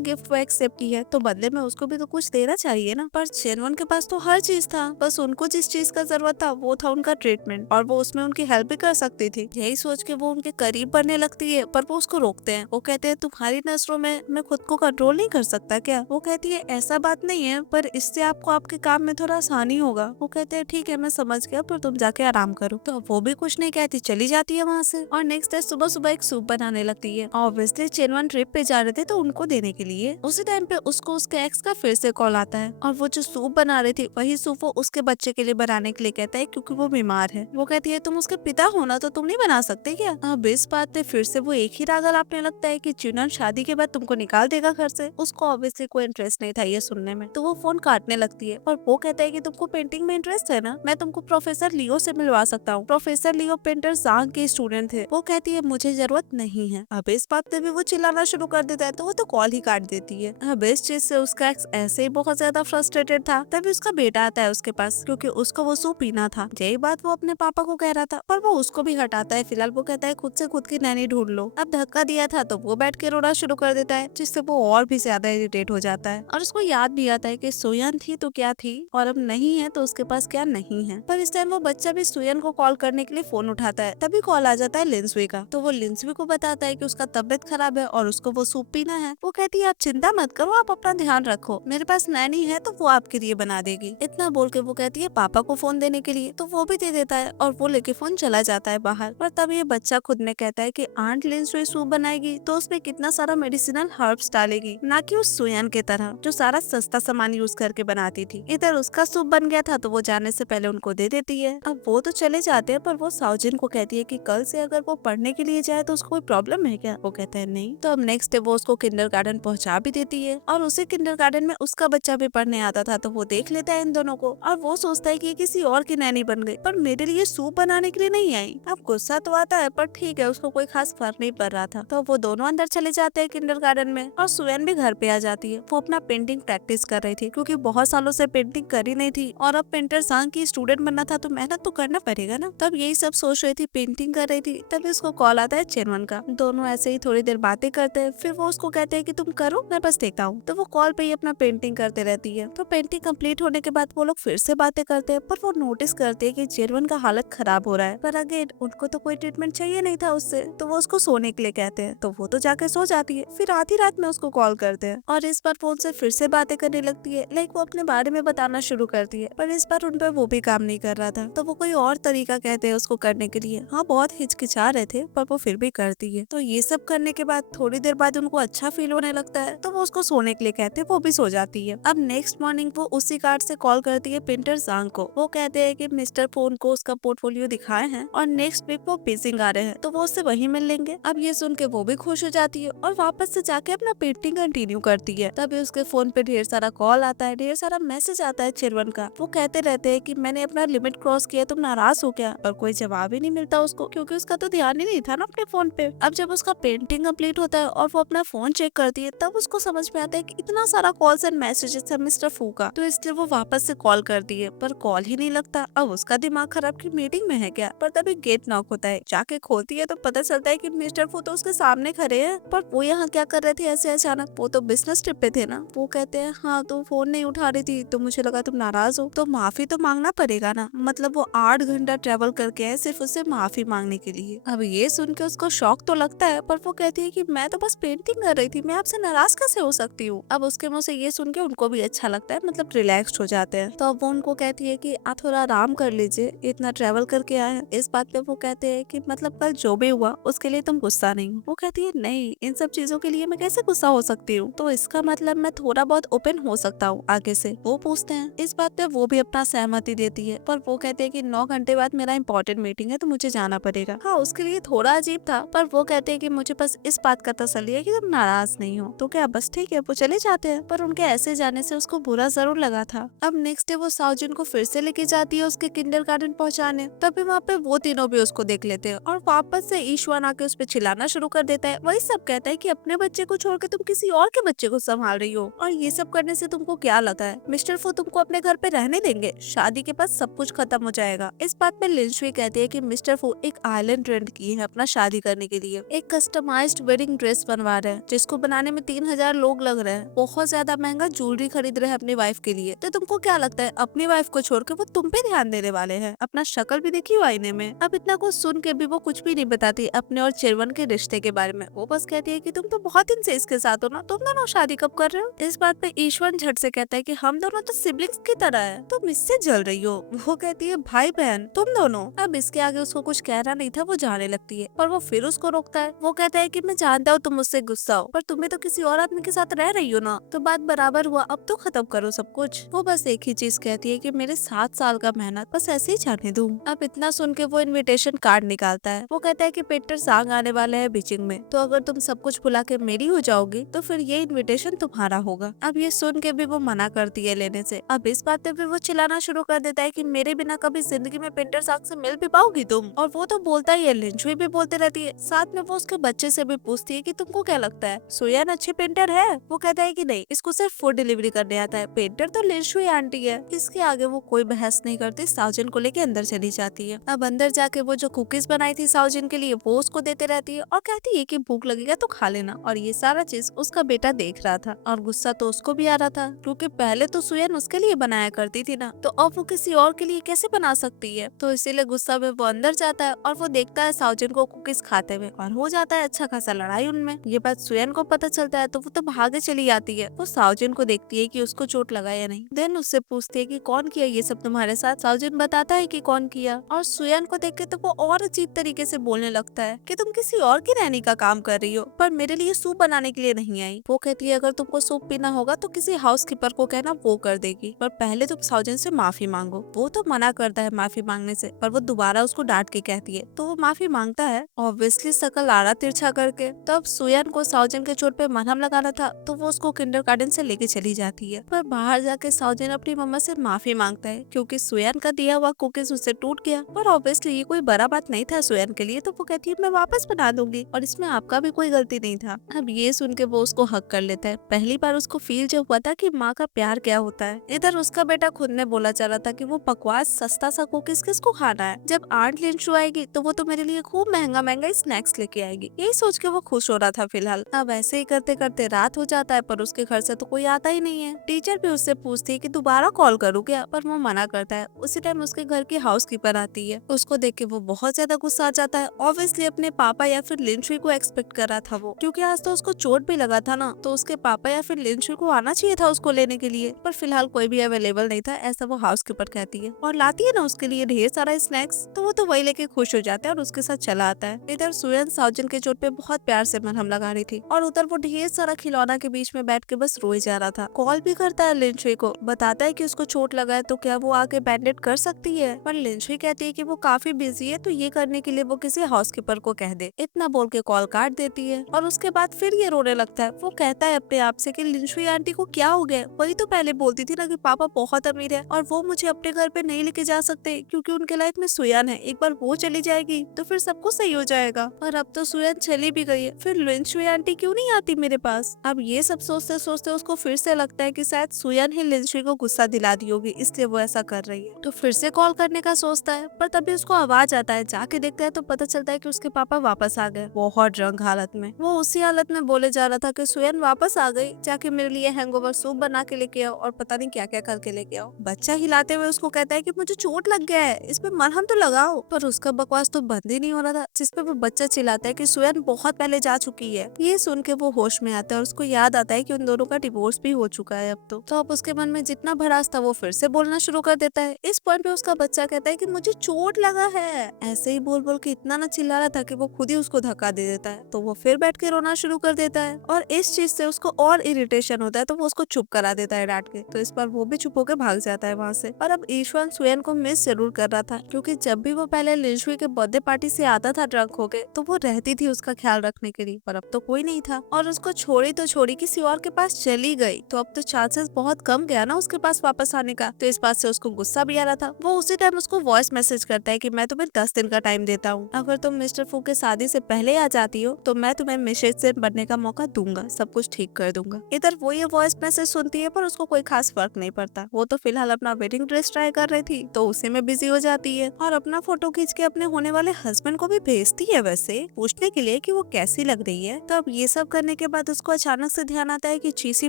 गिफ्ट वो एक्सेप्ट की है तो बदले में उसको भी तो कुछ देना चाहिए ना। पर चेनवन के पास तो हर चीज था, बस उनको जिस चीज का जरूरत था वो था उनका ट्रीटमेंट, और वो उसमें उनकी हेल्प भी कर सकती थी। यही सोच के वो उनके करीब बढ़ने लगती है, पर वो उसको रोकते हैं। वो कहते हैं तुम्हारी नजरों में मैं खुद को कंट्रोल नहीं कर सकता क्या? वो कहती है ऐसा बात नहीं है, पर इससे आपको आपके काम में थोड़ा आसानी होगा। वो कहते हैं ठीक है मैं समझ गया, पर तुम जाके आराम करो। तो वो भी कुछ नहीं कहती, चली जाती है वहाँ से। और नेक्स्ट डे सुबह सुबह एक सूप बनाने लगती है। ऑब्वियसली चेनवन ट्रिप पे जा रहे थे तो उनको देने के लिए। उसी टाइम पे उसको उसके एक्स का फिर से कॉल आता है, और वो जो सूप बना रही थी वही सूप वो उसके बच्चे के लिए बनाने के लिए कहता है, क्योंकि वो बीमार है। वो कहती है तुम उसके पिता हो ना, तो तुम नहीं बना सकते क्या? अब इस बात पे फिर से वो एक ही राग आपने लगता है कि चुनन शादी के बाद तुमको निकाल देगा घर से। उसको ऑब्वियसली कोई इंटरेस्ट नहीं था ये सुनने में, तो वो फोन काटने लगती है। और वो कहता है कि तुमको पेंटिंग में इंटरेस्ट है ना, मैं तुमको प्रोफेसर लियो से मिलवा सकता हूँ। प्रोफेसर लियो पेंटर सांग के स्टूडेंट थे। वो कहती है मुझे जरूरत नहीं है। अब इस बात पे भी वो चिल्लाना शुरू कर देता है, तो वो तो कॉल ही काट देती है। अब इस चीज से उसका एक्स ऐसे ही बहुत ज्यादा फ्रस्ट्रेटेड था। तभी उसका बेटा आता है उसके पास, क्योंकि उसको वो सूप पीना था। यही बात वो अपने पापा को कह रहा था, पर वो उसको भी हटाता है। फिलहाल वो कहता है खुद से खुद की नैनी ढूंढ लो। अब धक्का दिया था तो वो बैठ के रोना शुरू कर देता है, जिससे वो और भी ज्यादा इरिटेट हो जाता है। और उसको याद भी आता है कि सुयन थी तो क्या थी, और अब नहीं है तो उसके पास क्या नहीं है। पर इस टाइम वो बच्चा भी सुयन को कॉल करने के लिए फोन उठाता है। तभी कॉल आ जाता है लिंसवी का। तो वो लिंसवी को बताता है कि उसका तबियत खराब है और उसको वो सूप पीना है। वो कहती है आप चिंता मत करो, आप अपना ध्यान रखो, मेरे पास नैनी है तो वो आपके लिए बना देगी। इतना बोल के वो कहती है पापा को फोन देने के लिए, तो वो भी दे देता है और वो लेके फोन चला जाता है बाहर। पर तब ये बच्चा खुद में कहता है कि आंट लिंसवी सूप बनाएगी तो उसमें कितना सारा मेडिसिनल हर्ब्स डालेगी, ना कि उस सुयन के तरह जो सारा सस्ता सामान यूज करके बनाती थी। इधर उसका सूप बन गया था तो वो जाने से पहले उनको दे देती है। अब वो तो चले जाते हैं, पर वो साउजिन को कहती है कि कल से अगर वो पढ़ने के लिए जाए तो उसको कोई प्रॉब्लम है क्या? वो कहता है नहीं। तो अब नेक्स्ट डे वो उसको किंडरगार्टन पहुंचा भी देती है, और उसी किंडरगार्टन में उसका बच्चा भी पढ़ने आता था। तो वो देख लेता है इन दोनों को, और वो सोचता है कि ये किसी और की नैनी बन गई, पर मेरे लिए सूप बनाने के लिए नहीं आई। अब गुस्सा तो आता है, पर ठीक है उसको कोई खास फर्क नहीं पड़ रहा था। तो वो दोनों अंदर चले जाते हैं किंडरगार्टन में, और सुयन भी घर पे आ जाती है। वो अपना पेंटिंग प्रैक्टिस कर रही थी, क्योंकि बहुत सालों से पेंटिंग करी नहीं थी, और अब पेंटर सांग की स्टूडेंट बनना था तो मेहनत तो करना पड़ेगा ना। तब यही सब सोच रही थी, पेंटिंग कर रही थी, तभी उसको कॉल आता है चेनवन का। दोनों ऐसे ही थोड़ी देर बातें करते हैं, फिर वो उसको कहते हैं कि तुम करो मैं बस देखता हूँ। तो वो कॉल पे ही अपना पेंटिंग करते रहती है। तो पेंटिंग कंप्लीट होने के बाद वो लोग फिर से बातें करते हैं, पर वो नोटिस करते हैं कि चेनवन का हालत खराब हो रहा है। पर अगेन उनको तो कोई ट्रीटमेंट चाहिए नहीं था उससे, तो वो उसको सोने के लिए कहते हैं। तो वो तो जाके सो जाती है। फिर आधी रात में उसको कॉल करते हैं, और इस बार फोन से फिर से बातें करने लगती है। लाइक वो अपने बारे में बताना शुरू करती है, पर इस बार उन पर वो भी काम नहीं कर रहा था। तो वो कोई और तरीका कहते हैं उसको करने के लिए। हाँ बहुत हिचकिचा रहे थे, पर वो फिर भी करती है। तो ये सब करने के बाद थोड़ी देर बाद उनको अच्छा फील होने लगता है, तो वो उसको सोने के लिए कहते हैं। वो भी सो जाती है। अब नेक्स्ट मॉर्निंग वो उसी कार्ड से कॉल करती है पेंटर सांग को। वो कहते हैं कि मिस्टर फोन को उसका पोर्टफोलियो दिखाए हैं, और नेक्स्ट वीक वो बीजिंग आ रहे हैं, तो वो उससे वहीं मिल लेंगे। अब ये सुन के वो भी खुश हो जाती है, और वापस से जाके अपना पेंटिंग कंटिन्यू करती है। तभी उसके फोन पे ढेर सारा कॉल आता है, ढेर सारा मैसेज आता है चेनवन का। वो कहते रहते हैं कि मैंने अपना लिमिट क्रॉस किया, तुम नाराज हो क्या? और कोई जवाब ही नहीं मिलता उसको, क्योंकि उसका तो ध्यान ही नहीं था ना अपने फोन पे। अब जब उसका पेंटिंग कंप्लीट होता है और वो अपना फोन चेक करती है, तब उसको समझ में आता है कि इतना सारा कॉल्स एंड मैसेजेस है मिस्टर फू का। तो इसलिए वो वापस से कॉल करती है, पर कॉल ही नहीं लगता। अब उसका दिमाग खराब की मीटिंग में है क्या? पर तभी गेट नॉक होता है। जाके खोलती है तो पता चलता है कि मिस्टर फू तो उसके सामने खड़े हैं। पर वो यहाँ क्या कर रहे थे ऐसे अचानक? वो तो बिजनेस ट्रिप पे थे ना। वो कहते हैं हाँ तो फोन नहीं उठा रही थी, तो मुझे लगा तुम नाराज हो, तो माफी तो मांगना पड़ेगा ना। मतलब वो 8 घंटा ट्रेवल करके आए सिर्फ उससे माफी मांगने के लिए। अब ये सुन के उसको शौक तो लगता है, पर वो कहती है कि मैं तो बस पेंटिंग कर रही थी, मैं आपसे नाराज कैसे हो सकती हूँ। अब उसके मुंह से ये सुन के उनको भी अच्छा लगता है, मतलब रिलैक्स्ड हो जाते हैं। तो अब वो उनको कहती है कि आप थोड़ा आराम कर लीजिए, इतना ट्रेवल करके आए हैं। इस बात पे वो कहते हैं कि मतलब कल जो भी हुआ उसके लिए तुम गुस्सा नहीं हो। वो कहती है नहीं, इन सब चीजों के लिए मैं कैसे गुस्सा हो सकती हूँ, तो इसका मतलब मैं थोड़ा बहुत ओपन हो सकता हूँ आगे से। वो पूछते हैं। इस बात पे वो भी अपना सहमति देती है, पर वो कहते हैं कि 9 घंटे बाद मेरा इंपॉर्टेंट मीटिंग है तो मुझे जाना पड़ेगा। हाँ उसके लिए थोड़ा अजीब था, पर वो कहते हैं कि मुझे बस इस बात का तसल्ली है कि तुम नाराज नहीं हो। तो क्या बस ठीक है, वो चले जाते हैं। पर उनके ऐसे जाने से उसको बुरा जरूर लगा था। अब नेक्स्ट डे वो साउजिन को फिर से लेके जाती है उसके किंडरगार्टन पहुंचाने। तभी वहाँ पे वो तीनों भी उसको देख लेते हैं, और वापस से ईश्वन आके उस पर चिल्लाना शुरू कर देता है। वही सब कहता है कि अपने बच्चे को छोड़ के तुम किसी और के बच्चे को संभाल रही हो, और ये सब करने से तुमको क्या लगता है मिस्टर फू तुमको अपने घर पे रहने देंगे? शादी के बाद सब कुछ खत्म हो जाएगा। इस बात पे लिंशुई कहती है कि मिस्टर फू एक आइलैंड रेंट की है अपना शादी करने के लिए। एक कस्टमाइज्ड वेडिंग ड्रेस बनवा रहे हैं जिसको बनाने में 3000 लोग लग रहे हैं। बहुत ज्यादा महंगा ज्वेलरी खरीद रहे हैं अपनी वाइफ के लिए। तो तुमको क्या लगता है अपनी वाइफ को छोड़ के वो तुम पे ध्यान देने वाले हैं? अपना शक्ल भी देखी हो आईने में। अब इतना कुछ सुन के भी वो कुछ भी नहीं बताती अपने और चिरवन के रिश्ते के बारे में। वो बस कहती है कि तुम तो बहुत दिन से इसके साथ हो ना, तुम दोनों शादी कब कर रहे हो? इस बात पे ईश्वन झट से कहता है कि हम दोनों तो सिबलिंग्स की तरह है, तुम इससे जल रही हो। वो कहती है भाई बहन तुम दोनों। अब इसके आगे उसको कुछ कहना नहीं था, वो जाने लगती है पर वो फिर उसको रोकता है। वो कहता है कि मैं जानता हूँ तुम मुझसे गुस्सा हो, पर तुम्हें तो किसी और आदमी के साथ रह रही हो ना, तो बात बराबर हुआ, अब तो खत्म करो सब कुछ। वो बस एक ही चीज कहती है कि मेरे 7 साल का मेहनत बस ऐसे ही जाने दूं। अब इतना सुन के वो इनविटेशन कार्ड निकालता है। वो कहता है कि पीटर सांग आने वाले है बीचिंग में, तो अगर तुम सब कुछ भुला के मेरी हो जाओगी तो फिर ये इनविटेशन तुम्हारा होगा। अब ये सुन के भी वो मना करती है लेने से। अब इस बात पे भी वो चिल्लाना शुरू कर देता है कि मेरे बिना कभी जिंदगी में पीटर सांग से मिल भी पाओगी तुम? और वो तो बोलता ही है, लिंचुई भी बोलती रहती है। साथ में वो उसके बच्चे से भी पूछती है कि तुमको क्या लगता है सुयन अच्छी पेंटर है? वो कहता है कि नहीं, इसको सिर्फ फूड डिलीवरी करने आता है, पेंटर तो लिंचुई आंटी है। इसके आगे वो कोई बहस नहीं करती, साउजिन को लेके अंदर चली जाती है। अब अंदर जाके वो जो कुकीज बनाई थी साउजिन के लिए वो उसको देते रहती है और कहती है कि भूख लगेगा तो खा लेना। और ये सारा चीज उसका बेटा देख रहा था और गुस्सा तो उसको भी आ रहा था, क्योंकि पहले तो सुयन उसके लिए बनाया करती थी ना, तो अब वो किसी और के लिए कैसे बना सकती है? तो इसीलिए गुस्सा में वो अंदर जाता है और वो देखता है साउजिन को कुकीज खाते हुए और हो जाता है अच्छा खासा लड़ाई उनमें। ये बात सुयन को पता चलता है तो वो तो भागे चली आती है। वो साउजिन को देखती है कि उसको चोट लगा या नहीं, देन उससे पूछती है कि कौन किया ये सब तुम्हारे साथ? साउजिन बताता है कि कौन किया और सुयन को देख के तो वो और अजीब तरीके से बोलने लगता है कि तुम किसी और की रहने का काम कर रही हो, पर मेरे लिए सूप बनाने के लिए नहीं आई। वो कहती है अगर तुमको सूप पीना होगा तो किसी हाउसकीपर को कहना, वो कर देगी, पर पहले तुम साउजिन से माफी मांगो। वो तो मना करता है माफी मांगने से, पर वो दोबारा उसको डांट के कहती है, तो वो माफी मांगता है ऑब्वियसली शकल आड़ा तिरछा करके। तब सुयन को साउजिन के चोट पे मरहम लगाना था तो वो उसको किंडरगार्टन से लेके चली जाती है। पर बाहर जाके साउजिन अपनी मम्मा से माफी मांगता है क्योंकि सुयन का दिया हुआ कुकीज उससे टूट गया। पर ऑब्वियसली ये कोई बड़ा बात नहीं था सुयन के लिए, तो वो कहती है मैं वापस बना दूंगी और इसमें आपका भी कोई गलती नहीं था। अब ये सुन के वो उसको हक कर लेता है। पहली बार उसको फील जो हुआ था कि माँ का प्यार क्या होता है। इधर उसका बेटा खुद ने बोला जा रहा था कि वो बकवास सस्ता सा कुकीज किसको खाना है, जब आंट लिंचू आएगी तो वो तो मेरे लिए खूब महंगा महंगा स्नैक्स लेके आएगी। यही सोच के वो खुश हो रहा था फिलहाल। अब ऐसे ही करते करते रात हो जाता है पर उसके घर से तो कोई आता ही नहीं है। टीचर भी उससे पूछती है कि दोबारा कॉल करूँ क्या, पर वो मना करता है। उसी टाइम उसके घर की हाउसकीपर आती है। उसको देख के वो बहुत ज्यादा गुस्सा आ जाता है। ऑब्वियसली अपने पापा या फिर लिंचुई को एक्सपेक्ट कर रहा था वो, क्योंकि आज तो उसको चोट भी लगा था ना, तो उसके पापा या फिर लिंचुई को आना चाहिए था उसको लेने के लिए, पर फिलहाल कोई भी अवेलेबल नहीं था, ऐसा वो हाउसकीपर कहती है। और लाती है ना उसके लिए ढेर सारा स्नैक्स, तो वो तो वही लेके खुश हो जाता है और उसके साथ चला आता है। इधर सुयन साउजिन के चोट पे बहुत प्यार से मरहम लगा रही थी और उधर वो ढेर सारा खिलौना के बीच में बैठ के बस रोए जा रहा था। कॉल भी करता है लिंचुई को, बताता है कि उसको चोट लगा है तो क्या वो आके बैंडेड कर सकती है, पर लिंचुई कहती है कि वो काफी बिजी है तो ये करने के लिए वो किसी हाउसकीपर को कह दे। इतना बोल के कॉल काट देती है और उसके बाद फिर ये रोने लगता है। वो कहता है अपने आप से कि लिंचुई आंटी को क्या हो गया, वही तो पहले बोलती थी ना कि पापा बहुत अमीर है और वो मुझे अपने घर पे नहीं लेके जा सकते क्योंकि उनके लाइफ में सुयन है, एक बार वो चली जाएगी तो फिर सब कुछ सही हो जाएगा। पर अब तो सुयन चली भी गई है, फिर लिंचुई आंटी क्यों नहीं आती मेरे पास? अब ये सब सोचते सोचते उसको फिर से लगता है कि शायद सुयन ही लिंचुई को गुस्सा दिला दी होगी, इसलिए वो ऐसा कर रही है। तो फिर से कॉल करने का सोचता है, पर तभी उसको आवाज आता है। जाके देखता है तो पता चलता है कि उसके पापा वापस आ गए, बहुत ड्रंक हालत में। वो उसी हालत में बोले जा रहा था कि सुयन वापस आ गई, जाके मेरे लिए हैंगओवर सूप बना के लेके आओ और पता नहीं क्या क्या करके लेके आओ। बच्चा हिलाते हुए उसको कहता है कि मुझे चोट लग गया है, इसमें मरहम तो लगाओ, पर उसका बकवास तो बंद ही नहीं हो रहा था, जिसपे वो बच्चा चिल्लाता है कि सुयन बहुत पहले जा चुकी है। ये सुन के वो होश में आता है और उसको याद आता है कि उन दोनों का डिवोर्स भी हो चुका है अब तो अब उसके मन में जितना भड़ास था वो फिर से बोलना शुरू कर देता है। इस पॉइंट पे उसका बच्चा कहता है कि मुझे चोट लगा है। ऐसे ही बोल बोल के इतना न चिल्ला रहा था कि वो खुद ही उसको धक्का दे देता है, तो वो फिर बैठ के रोना शुरू कर देता है और इस चीज से उसको और इरिटेशन होता है, तो वो उसको चुप करा देता है डांट के। तो इस बार वो भी चुप होकर भाग जाता है वहाँ से। और अब ईश्वन सुयन को मिस जरूर कर रहा था, क्योंकि जब भी वो पहले लिंचुई के बर्थडे पार्टी से आता था ड्रंक होके, तो वो रहती थी उसका ख्याल रखने के लिए, पर अब तो कोई नहीं था और उसको छोड़ी तो छोड़ी किसी और के पास चली गई, तो अब तो चांसेस बहुत कम गया ना उसके पास वापस आने का। तो इस बात से उसको गुस्सा भी आ रहा था। वो उसी टाइम उसको वॉइस मैसेज करता है कि मैं तुम्हें 10 दिन का टाइम देता हूँ, अगर तुम मिस्टर फू के शादी से पहले आ जाती हो तो मैं तुम्हें मिसेज से बनने का मौका दूंगा, सब कुछ ठीक कर दूंगा। इधर वो ये वॉइस मैसेज सुनती है पर उसको कोई खास फर्क नहीं पड़ता। वो तो फिलहाल अपना वेडिंग ड्रेस ट्राई कर रही थी तो उसी में बिजी हो जाती है और अपना फोटो खींच के अपने होने वाले हस्बैंड को को भी भेजती है वैसे पूछने के लिए कि वो कैसी लग रही है। तो अब ये सब करने के बाद उसको अचानक से ध्यान आता है कि चीसी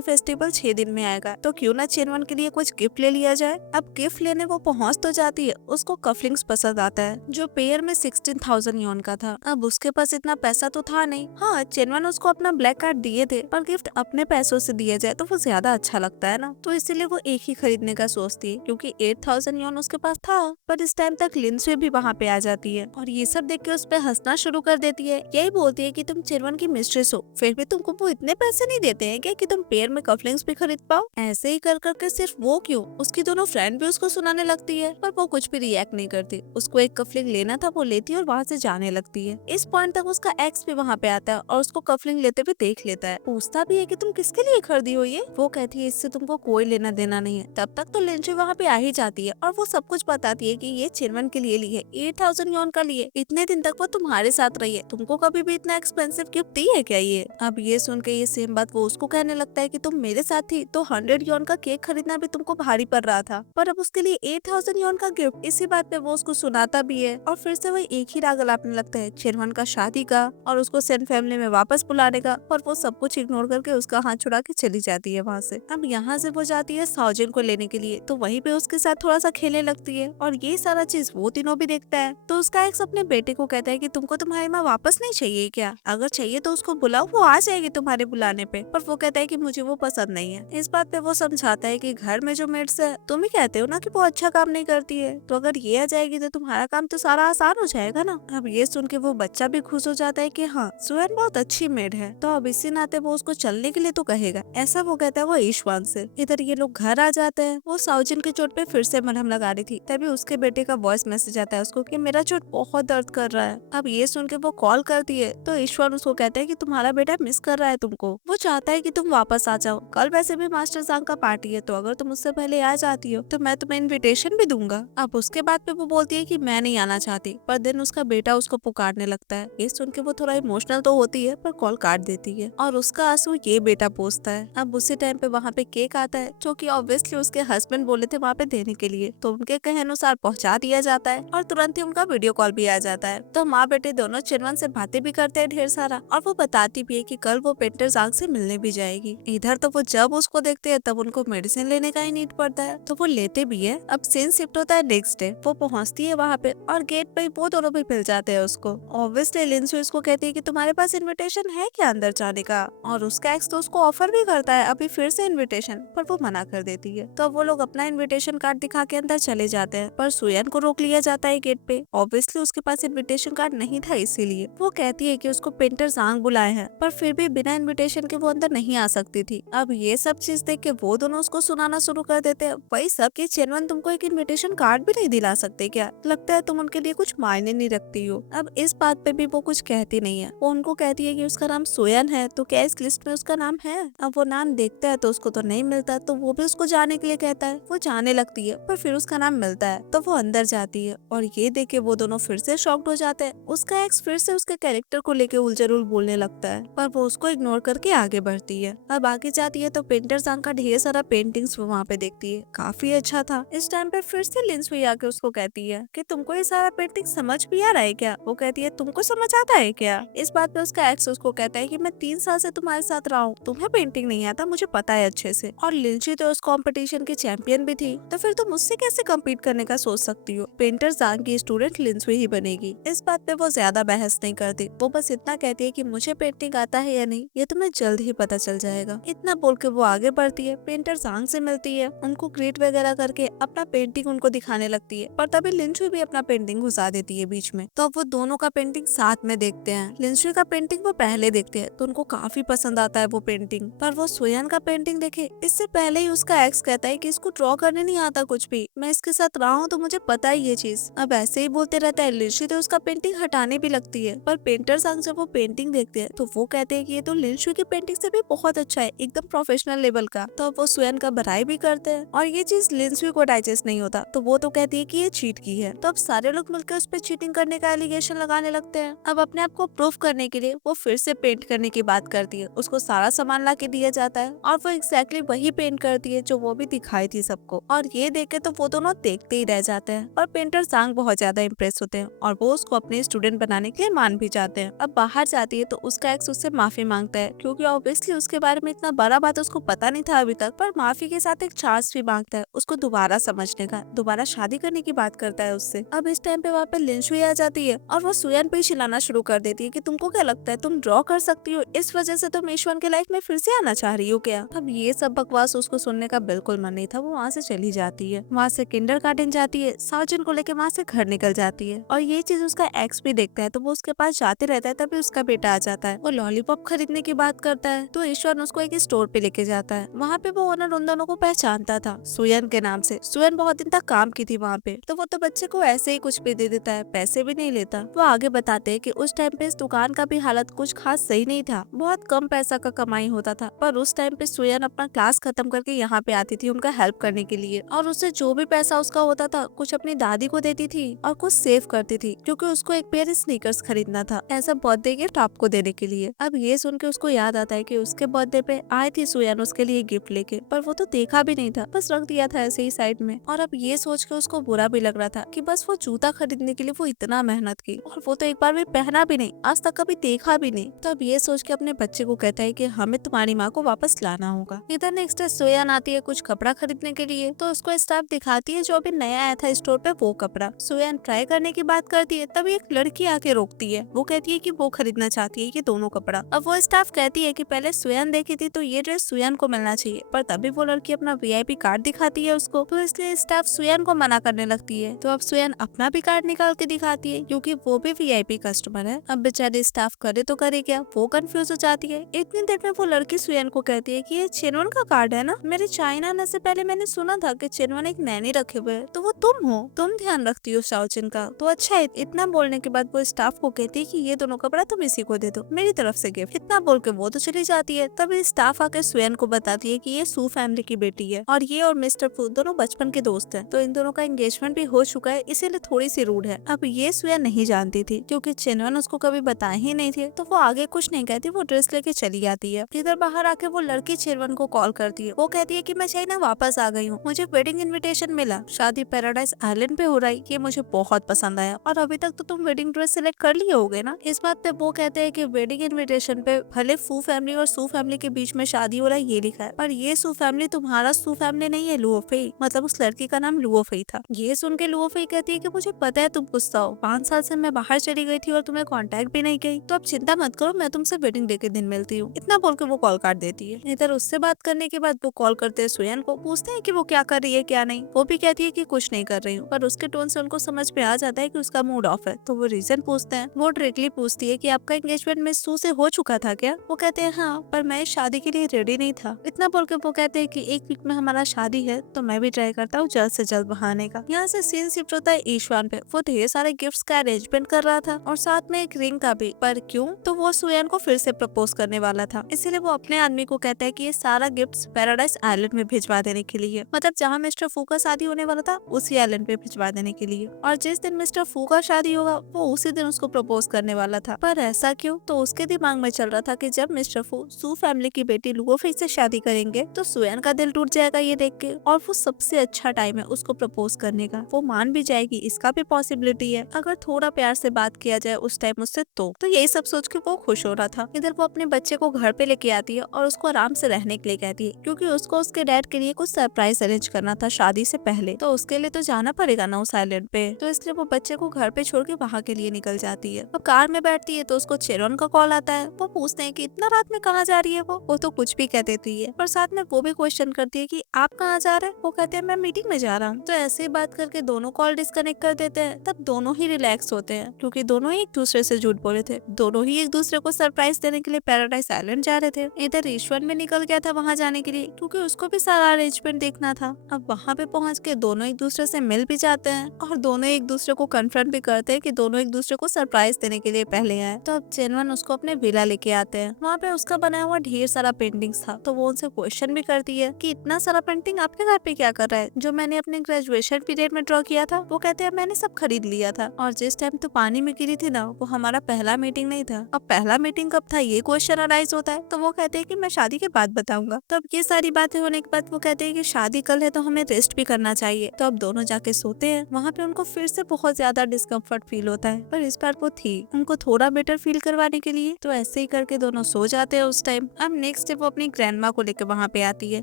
फेस्टिवल 6 दिन में आएगा, तो क्यों ना चेनवन के लिए कुछ गिफ्ट ले लिया जाए। अब गिफ्ट लेने वो पहुंच तो जाती है, उसको कफलिंग्स पसंद आता है जो पेयर में 16,000 यॉन का था। अब उसके पास इतना पैसा तो था नहीं। हाँ, चेनवन उसको अपना ब्लैक कार्ड दिए थे, पर गिफ्ट अपने पैसों से दिया जाए तो वो ज्यादा अच्छा लगता है ना, तो इसीलिए वो एक ही खरीदने का सोचती है क्योंकि 8,000 यॉन उसके पास था। पर इस टाइम तक लिंसुए भी वहाँ पे आ जाती है और ये सब देख के उस पर हंसना शुरू कर देती है। यही बोलती है कि तुम चेनवन की मिस्ट्रेस हो, फिर भी तुमको वो इतने पैसे नहीं देते हैं क्या कि तुम पेयर में कफलिंग्स भी खरीद पाओ। ऐसे ही कर करके सिर्फ वो क्यों, उसकी दोनों फ्रेंड भी उसको सुनाने लगती है, पर वो कुछ भी रिएक्ट नहीं करती। उसको एक कफलिंग लेना था, वो लेती है और वहाँ से जाने लगती है। इस पॉइंट तक उसका एक्स भी वहाँ पे आता है और उसको कफलिंग लेते हुए देख लेता है। पूछता भी है कि तुम किसके लिए खरीदी हो ये। वो कहती है इससे तुमको कोई लेना देना नहीं है। तब तक तो लिंची वहाँ पे आ ही जाती है और वो सब कुछ बताती है कि ये चेनवन के लिए ली है, 8,000 यॉन का लिए। इतने दिन तक वो तुम्हारे साथ रही है, तुमको कभी भी इतना एक्सपेंसिव गिफ्ट दी है क्या ये। अब ये सुन के ये सेम बात वो उसको कहने लगता है कि तुम मेरे साथ थी तो 100 यॉन का केक खरीदना भी तुमको भारी पड़ रहा था, पर अब उसके लिए 8,000 यॉन का गिफ्ट। इसी बात पे वो उसको सुनाता भी है और फिर से वही एक ही राग लापने लगता है, चेनवन का शादी का और उसको सेन फैमिली में वापस बुलाने का। पर वो सब कुछ इग्नोर करके उसका हाथ छुड़ा के चली जाती है वहाँ से। अब यहाँ से वो जाती है साओजिन को लेने के लिए, तो वहीं पे उसके साथ थोड़ा सा खेलने लगती है और ये सारा चीज वो तीनों भी देखता है। तो उसका एक्स अपने बेटे को कहता है कि तुमको तुम्हारी माँ वापस नहीं चाहिए क्या, अगर चाहिए तो उसको बुलाओ, वो आ जाएगी तुम्हारे बुलाने पे। पर वो कहता है कि मुझे वो पसंद नहीं है। इस बात पे वो समझाता है कि घर में जो मेड्स है तुम ही कहते हो ना कि वो अच्छा काम नहीं करती है, तो अगर ये आ जाएगी तो तुम्हारा काम तो सारा आसान हो जाएगा ना। अब ये सुन के वो बच्चा भी खुश हो जाता है कि हाँ सुयन बहुत अच्छी मेड है, तो अब इसी नाते वो उसको चलने के लिए तो कहेगा, ऐसा वो कहता है वो ईशवान से। इधर ये लोग घर आ जाते हैं। वो साउजिन की चोट पे फिर से मलहम लगा रही थी, तभी उसके बेटे का वॉइस मैसेज आता है उसको कि मेरा चोट बहुत दर्द कर रहा है। अब ये सुन के वो कॉल करती है तो ईश्वर उसको कहता है कि तुम्हारा बेटा मिस कर रहा है तुमको, वो चाहता है कि तुम वापस आ जाओ। कल वैसे भी मास्टर सांग का पार्टी है, तो अगर तुम उससे पहले आ जाती हो तो मैं तुम्हें इनविटेशन भी दूंगा। अब उसके बाद पे वो बोलती है कि मैं नहीं आना चाहती, पर दिन उसका बेटा उसको पुकारने लगता है। ये सुन के वो थोड़ा इमोशनल तो होती है पर कॉल काट देती है और उसका आंसू ये बेटा पोंछता है। अब उसी टाइम पे वहाँ पे केक आता है जो कि ऑब्वियसली उसके हस्बैंड बोले थे वहाँ पे देने के लिए, तो उनके कहे अनुसार पहुँचा दिया जाता है और तुरंत ही उनका वीडियो कॉल भी आ जाता है। तो माँ बेटे दोनों चिनवन से बातें भी करते हैं ढेर सारा और वो बताती भी है कि कल वो पेंटर जांग से मिलने भी जाएगी। इधर तो वो जब उसको देखते हैं तब उनको मेडिसिन लेने का ही नीड पड़ता है, तो वो लेते भी है। अब सीन शिफ्ट होता है नेक्स्ट डे। वो पहुंचती है वहाँ पे और गेट पे वो दोनों भी मिल जाते हैं उसको। ऑब्वियसली लिंसू इसको कहती है कि तुम्हारे पास इनविटेशन है क्या अंदर जाने का, और उसका एक्स तो उसको ऑफर भी करता है अभी फिर से इनविटेशन, पर वो मना कर देती है। तो वो लोग अपना इनविटेशन कार्ड दिखा के अंदर चले जाते हैं, पर सुयन को रोक लिया जाता है गेट पे। ऑब्वियसली उसके पास इनविटेशन कार्ड नहीं था, इसीलिए वो कहती है कि उसको पेंटर जांग बुलाए हैं, पर फिर भी बिना इनविटेशन के वो अंदर नहीं आ सकती थी। अब ये सब चीज देख के वो दोनों उसको सुनाना शुरू कर देते हैं, वही सब कि चेनवन तुमको एक इनविटेशन कार्ड भी नहीं दिला सकते क्या, लगता है तुम उनके लिए कुछ मायने नहीं रखती हो। अब इस बात पे भी वो कुछ कहती नहीं है। वो उनको कहती है कि उसका नाम सोयन है, तो क्या इस लिस्ट में उसका नाम है। अब वो नाम देखता है तो उसको तो नहीं मिलता, तो वो भी उसको जाने के लिए कहता है। वो जाने लगती है पर फिर उसका नाम मिलता है, तो वो अंदर जाती है और ये देख के वो दोनों फिर से शॉक्ड हो जाते हैं। उसका एक्स फिर से उसके कैरेक्टर को लेके उलझुल बोलने लगता है, पर वो उसको इग्नोर करके आगे बढ़ती है। अब आगे जाती है तो पेंटर जांग का ढेर सारा पेंटिंग्स वो वहाँ पे देखती है, काफी अच्छा था। इस टाइम पे फिर से लिंस भी आके उसको कहती है कि तुमको ये सारा पेंटिंग समझ भी आ रहा है क्या। वो कहती है तुमको समझ आता है क्या। इस बात पे उसका एक्स उसको कहता है कि मैं 3 साल से तुम्हारे साथ रहा हूँ, तुम्हें पेंटिंग नहीं आता मुझे पता है अच्छे से, और लिंची तो उस कंपटीशन की चैंपियन भी थी, तो फिर तुम मुझसे कैसे कम्पीट करने का सोच सकती हो। पेंटर जांग की स्टूडेंट लिंसुई ही बनेगी। इस बात पे वो ज्यादा बहस नहीं करती, वो बस इतना कहती है कि मुझे पेंटिंग आता है या नहीं ये तुम्हें जल्द ही पता चल जाएगा। इतना बोल के वो आगे बढ़ती है, पेंटर जांग से मिलती है, उनको ग्रीट वगैरह करके अपना पेंटिंग उनको दिखाने लगती है, पर तभी लिंसुई भी अपना पेंटिंग घुसा देती है बीच में। तो अब वो दोनों का पेंटिंग साथ में देखते हैं। लिंसुई का पेंटिंग वो पहले देखते हैं तो उनको काफी पसंद आता है वो पेंटिंग, पर वो सोयन का पेंटिंग देखे इससे पहले ही उसका एक्स कहता है कि इसको ड्रॉ करने नहीं आता कुछ भी, मैं इसके साथ रहा हूँ तो मुझे पता है ये चीज। अब ऐसे ही बोलते रहता है। लिंसुई तो उसका पेंटिंग हटाने भी लगती है, पर पेंटर जांग जब वो पेंटिंग देखते हैं तो वो कहते हैं कि ये तो लिंसुई की पेंटिंग से भी बहुत अच्छा है, एकदम प्रोफेशनल लेवल का। तो अब वो सोयन का बड़ाई भी करते हैं और ये चीज लिंसुई को डाइजेस्ट नहीं होता, तो वो तो कहती है कि ये चीट की है। तो अब सारे लोग मिलकर उस पर चीटिंग करने का एलिगेशन लगाने लगते हैं। अब अपने आप को प्रूफ करने के लिए वो फिर से पेंट करने की बात करती है, उसको सारा सामान ला के दिया जाता है और वो एग्जैक्टली वही पेंट करती है जो वो भी दिखाई थी सबको, और ये देख के तो वो दोनों देखते ही रह जाते हैं। और पेंटर जांग बहुत ज्यादा इम्प्रेस होते हैं और वो उसको उसको अपने स्टूडेंट बनाने के लिए मान भी जाते हैं। अब बाहर जाती है तो उसका एक्स उससे माफी मांगता है, क्योंकि ऑब्वियसली उसके बारे में इतना बड़ा बात उसको पता नहीं था अभी तक, पर माफी के साथ एक चांस भी मांगता है उसको दोबारा समझने का, दोबारा शादी करने की बात करता है उससे। अब इस टाइम पे वहाँ पे लिंच हुई आ जाती है और वो सुयन पे चिल्लाना शुरू कर देती है कि तुमको क्या लगता है तुम ड्रॉ कर सकती हो, इस वजह से तुम ईश्वन के लाइफ में फिर से आना चाह रही हो क्या। अब ये सब बकवास उसको सुनने का बिल्कुल मन नहीं था, वो वहाँ से चली जाती है। वहाँ से किंडरगार्टन जाती है, साजिन को लेके वहाँ से घर निकल जाती है और ये चीज उसका एक्स भी देखता है, तो वो उसके पास जाते रहता है। तभी उसका बेटा आ जाता है, वो लॉलीपॉप खरीदने की बात करता है, तो ईश्वर उसको एक स्टोर पे लेके जाता है। वहाँ पे वो ओनर उन दोनों को पहचानता था सुयन के नाम से। सुयन बहुत दिन तक काम की थी वहाँ पे, तो वो तो बच्चे को ऐसे ही कुछ भी दे देता है, पैसे भी नहीं लेता। वो आगे बताते हैं कि उस टाइम पे इस दुकान का भी हालत कुछ खास सही नहीं था, बहुत कम पैसा का कमाई होता था, पर उस टाइम पे सुयन अपना क्लास खत्म करके यहाँ पे आती थी उनका हेल्प करने के लिए, और उससे जो भी पैसा उसका होता था कुछ अपनी दादी को देती थी और कुछ सेव करती थी, क्योंकि उसको एक पेयर स्नीकर्स खरीदना था ऐसा बर्थडे गिफ्ट आपको देने के लिए। अब ये सुन के उसको याद आता है कि उसके बर्थडे पे आई थी सुयन उसके लिए गिफ्ट लेके, पर वो तो देखा भी नहीं था, बस रख दिया था ऐसे ही साइड में। और अब ये सोच के उसको बुरा भी लग रहा था कि बस वो जूता खरीदने के लिए वो इतना मेहनत की और वो तो एक बार भी पहना भी नहीं, आज तक कभी देखा भी नहीं। तो अब ये सोच के अपने बच्चे को कहता है कि हमें तुम्हारी माँ को वापस लाना होगा। इधर नेक्स्ट सुयन आती है कुछ कपड़ा खरीदने के लिए, तो उसको स्टाफ दिखाती है जो अभी नया आया था स्टोर पे वो कपड़ा। सुयन ट्राई करने की बात करती है, तभी एक लड़की आके रोकती है, वो कहती है कि वो खरीदना चाहती है ये दोनों कपड़ा। अब वो स्टाफ कहती है कि पहले सुयन देखी थी तो ये ड्रेस सुयन को मिलना चाहिए, पर तभी वो लड़की अपना वीआईपी कार्ड दिखाती है उसको, तो इसलिए स्टाफ सुयन को मना करने लगती है। तो अब सुयन अपना भी कार्ड निकाल के दिखाती है, क्योंकि वो भी वीआईपी कस्टमर है। अब बेचारी स्टाफ करे तो करे क्या, वो कंफ्यूज हो जाती है। इतनी देर में वो लड़की सुयन को कहती है कि ये चिनवन का कार्ड है ना, मेरे चाइना आने से पहले मैंने सुना था कि चिनवन एक नैनी रखे हुए है, तो वो तुम हो, तुम ध्यान रखती हो शाओचिन का, तो अच्छा है। इतना बोलने के बाद वो स्टाफ को कहती है कि ये दोनों कपड़ा तुम इसी को दे दो, मेरी तरफ से गिफ्ट। इतना बोल के वो तो चली जाती है। तभी स्टाफ आके सुयन को बताती है कि ये सू फैमिली की बेटी है और ये और मिस्टर फू दोनों बचपन के दोस्त हैं, तो इन दोनों का एंगेजमेंट भी हो चुका है, इसीलिए थोड़ी सी रूड है। अब ये सुयन नहीं जानती थी, क्योंकि चिनवन उसको कभी बताए ही नहीं थे, तो वो आगे कुछ नहीं कहती, वो ड्रेस लेके चली जाती है। इधर बाहर आके वो लड़की चिनवन को कॉल करती है, वो कहती है कि मैं चाइना वापस आ गई हूँ, मुझे वेडिंग इन्विटेशन मिला, शादी पैराडाइज आइलैंड पे हो रही, ये मुझे बहुत पसंद आया, और अभी तक तो तुम वेडिंग ड्रेस सिलेक्ट कर लिए होगे ना। इस बात पे वो कहते हैं कि वेडिंग इन्विटेशन पे भले फू फैमिली और सू फैमिली के बीच में शादी हो रहा है ये लिखा है, पर ये सू फैमिली तुम्हारा सू फैमिली नहीं है, लुओफेई, मतलब उस लड़की का नाम लुओफेई था। ये सुन के लुओफेई कहती है कि मुझे पता है तुम गुस्सा हो, 5 साल से मैं बाहर चली गई थी और तुम्हें कांटेक्ट भी नहीं की, तो अब चिंता मत करो, मैं तुमसे वेडिंग डे के दिन मिलती हूँ। इतना बोल के वो कॉल काट देती है। इधर उससे बात करने के बाद वो कॉल करते हैं सुयन को, पूछते हैं कि वो क्या कर रही है क्या नहीं। वो भी कहती है कि कुछ नहीं कर रही हूँ, पर उसके टोन से उनको समझ में आ जाता है कि उसका मूड ऑफ है, तो वो रीजन पूछते हैं। वो डायरेक्टली पूछती है कि आपका एंगेजमेंट मिस सू से हो चुका था क्या। वो कहते हैं हाँ, पर मैं शादी के लिए रेडी नहीं था। इतना बोल के वो कहते हैं कि 1 वीक में हमारा शादी है, तो मैं भी ट्राई करता हूँ जल्द से जल्द वहाँ आने का। यहाँ से सीन शिफ्ट होता है ईशान पे। वो ढेर सारे गिफ्ट्स का अरेंजमेंट कर रहा था और साथ में एक रिंग का भी, पर क्यों, तो वो सुयन को फिर से प्रपोज करने वाला था, इसीलिए वो अपने आदमी को कहता है कि ये सारा गिफ्ट्स पैराडाइज आइलैंड में भिजवा देने के लिए, मतलब जहाँ मिस्टर फू का शादी होने वाला था उसी आइलैंड पे भिजवा देने के लिए। और जिस दिन मिस्टर फू का शादी होगा वो उसी दिन उसको प्रपोज करने वाला था। पर ऐसा क्यों, तो उसके दिमाग में चल रहा था कि जब मिस्टर फू सू फैमिली की बेटी लुओफेई से शादी करेंगे तो सुयन का दिल टूट जाएगा ये देख के, और वो सबसे अच्छा टाइम है उसको प्रपोज करने का, वो मान भी जाएगी, इसका भी पॉसिबिलिटी है अगर थोड़ा प्यार से बात किया जाए उस टाइम उससे। तो यही सब सोच के वो खुश हो रहा था। इधर वो अपने बच्चे को घर पे लेके आती है और उसको आराम से रहने के लिए कहती है, क्योंकि उसको उसके डैड के लिए कुछ सरप्राइज अरेंज करना था शादी से पहले, तो उसके लिए तो जाना पड़ेगा ना उस आइलैंड पे, तो इसलिए वो बच्चे को घर पे छोड़ के वहाँ के लिए निकल जाती है। अब कार में बैठती है तो उसको चेरोन का कॉल आता है। वो पूछते हैं कि इतना रात में कहाँ जा रही है। वो तो कुछ भी कह देती है, पर साथ में वो भी क्वेश्चन करती है कि आप कहाँ जा रहे हैं। वो कहते हैं मैं मीटिंग में जा रहा हूँ। तो ऐसे ही बात करके दोनों कॉल डिस्कनेक्ट कर देते हैं। तब दोनों ही रिलैक्स होते हैं, क्योंकि दोनों ही एक दूसरे से झूठ बोले थे, दोनों ही एक दूसरे को सरप्राइज देने के लिए पैराडाइज आइलैंड जा रहे थे। इधर ईश्वर में निकल गया था वहाँ जाने के लिए, क्योंकि उसको भी सारा अरेंजमेंट देखना था। अब वहाँ पे पहुँच के दोनों एक दूसरे से मिल भी जाते हैं और दोनों एक दूसरे को कन्फ्रंट भी करते हैं कि दोनों एक दूसरे को सरप्राइज देने के लिए पहले आए। तो अब चिनवन उसको अपने विला लेके आते हैं। वहाँ पे उसका बनाया हुआ ढेर सारा पेंटिंग्स था, तो वो उनसे क्वेश्चन भी करती है कि इतना सारा पेंटिंग आपके घर पे क्या कर रहा है, जो मैंने अपने ग्रेजुएशन पीरियड में ड्रॉ किया था। वो कहते हैं मैंने सब खरीद लिया था, और जिस टाइम तो पानी में गिरी थी ना, वो हमारा पहला मीटिंग नहीं था। अब पहला मीटिंग कब था ये क्वेश्चन अराइज होता है। तो वो कहते हैं कि मैं शादी के बाद बताऊंगा। तो अब ये सारी बातें होने के बाद वो कहते हैं कि शादी कल है तो हमें रेस्ट भी करना चाहिए। तो अब दोनों जाके सोते हैं। वहाँ पे उनको फिर से बहुत ज्यादा डिस्कम्फर्ट ऑड फील होता है, पर इस बार वो थी उनको थोड़ा बेटर फील करवाने के लिए। तो ऐसे ही करके दोनों सो जाते हैं उस टाइम। अब नेक्स्ट डे वो अपनी ग्रैंडमा को लेकर वहाँ पे आती है,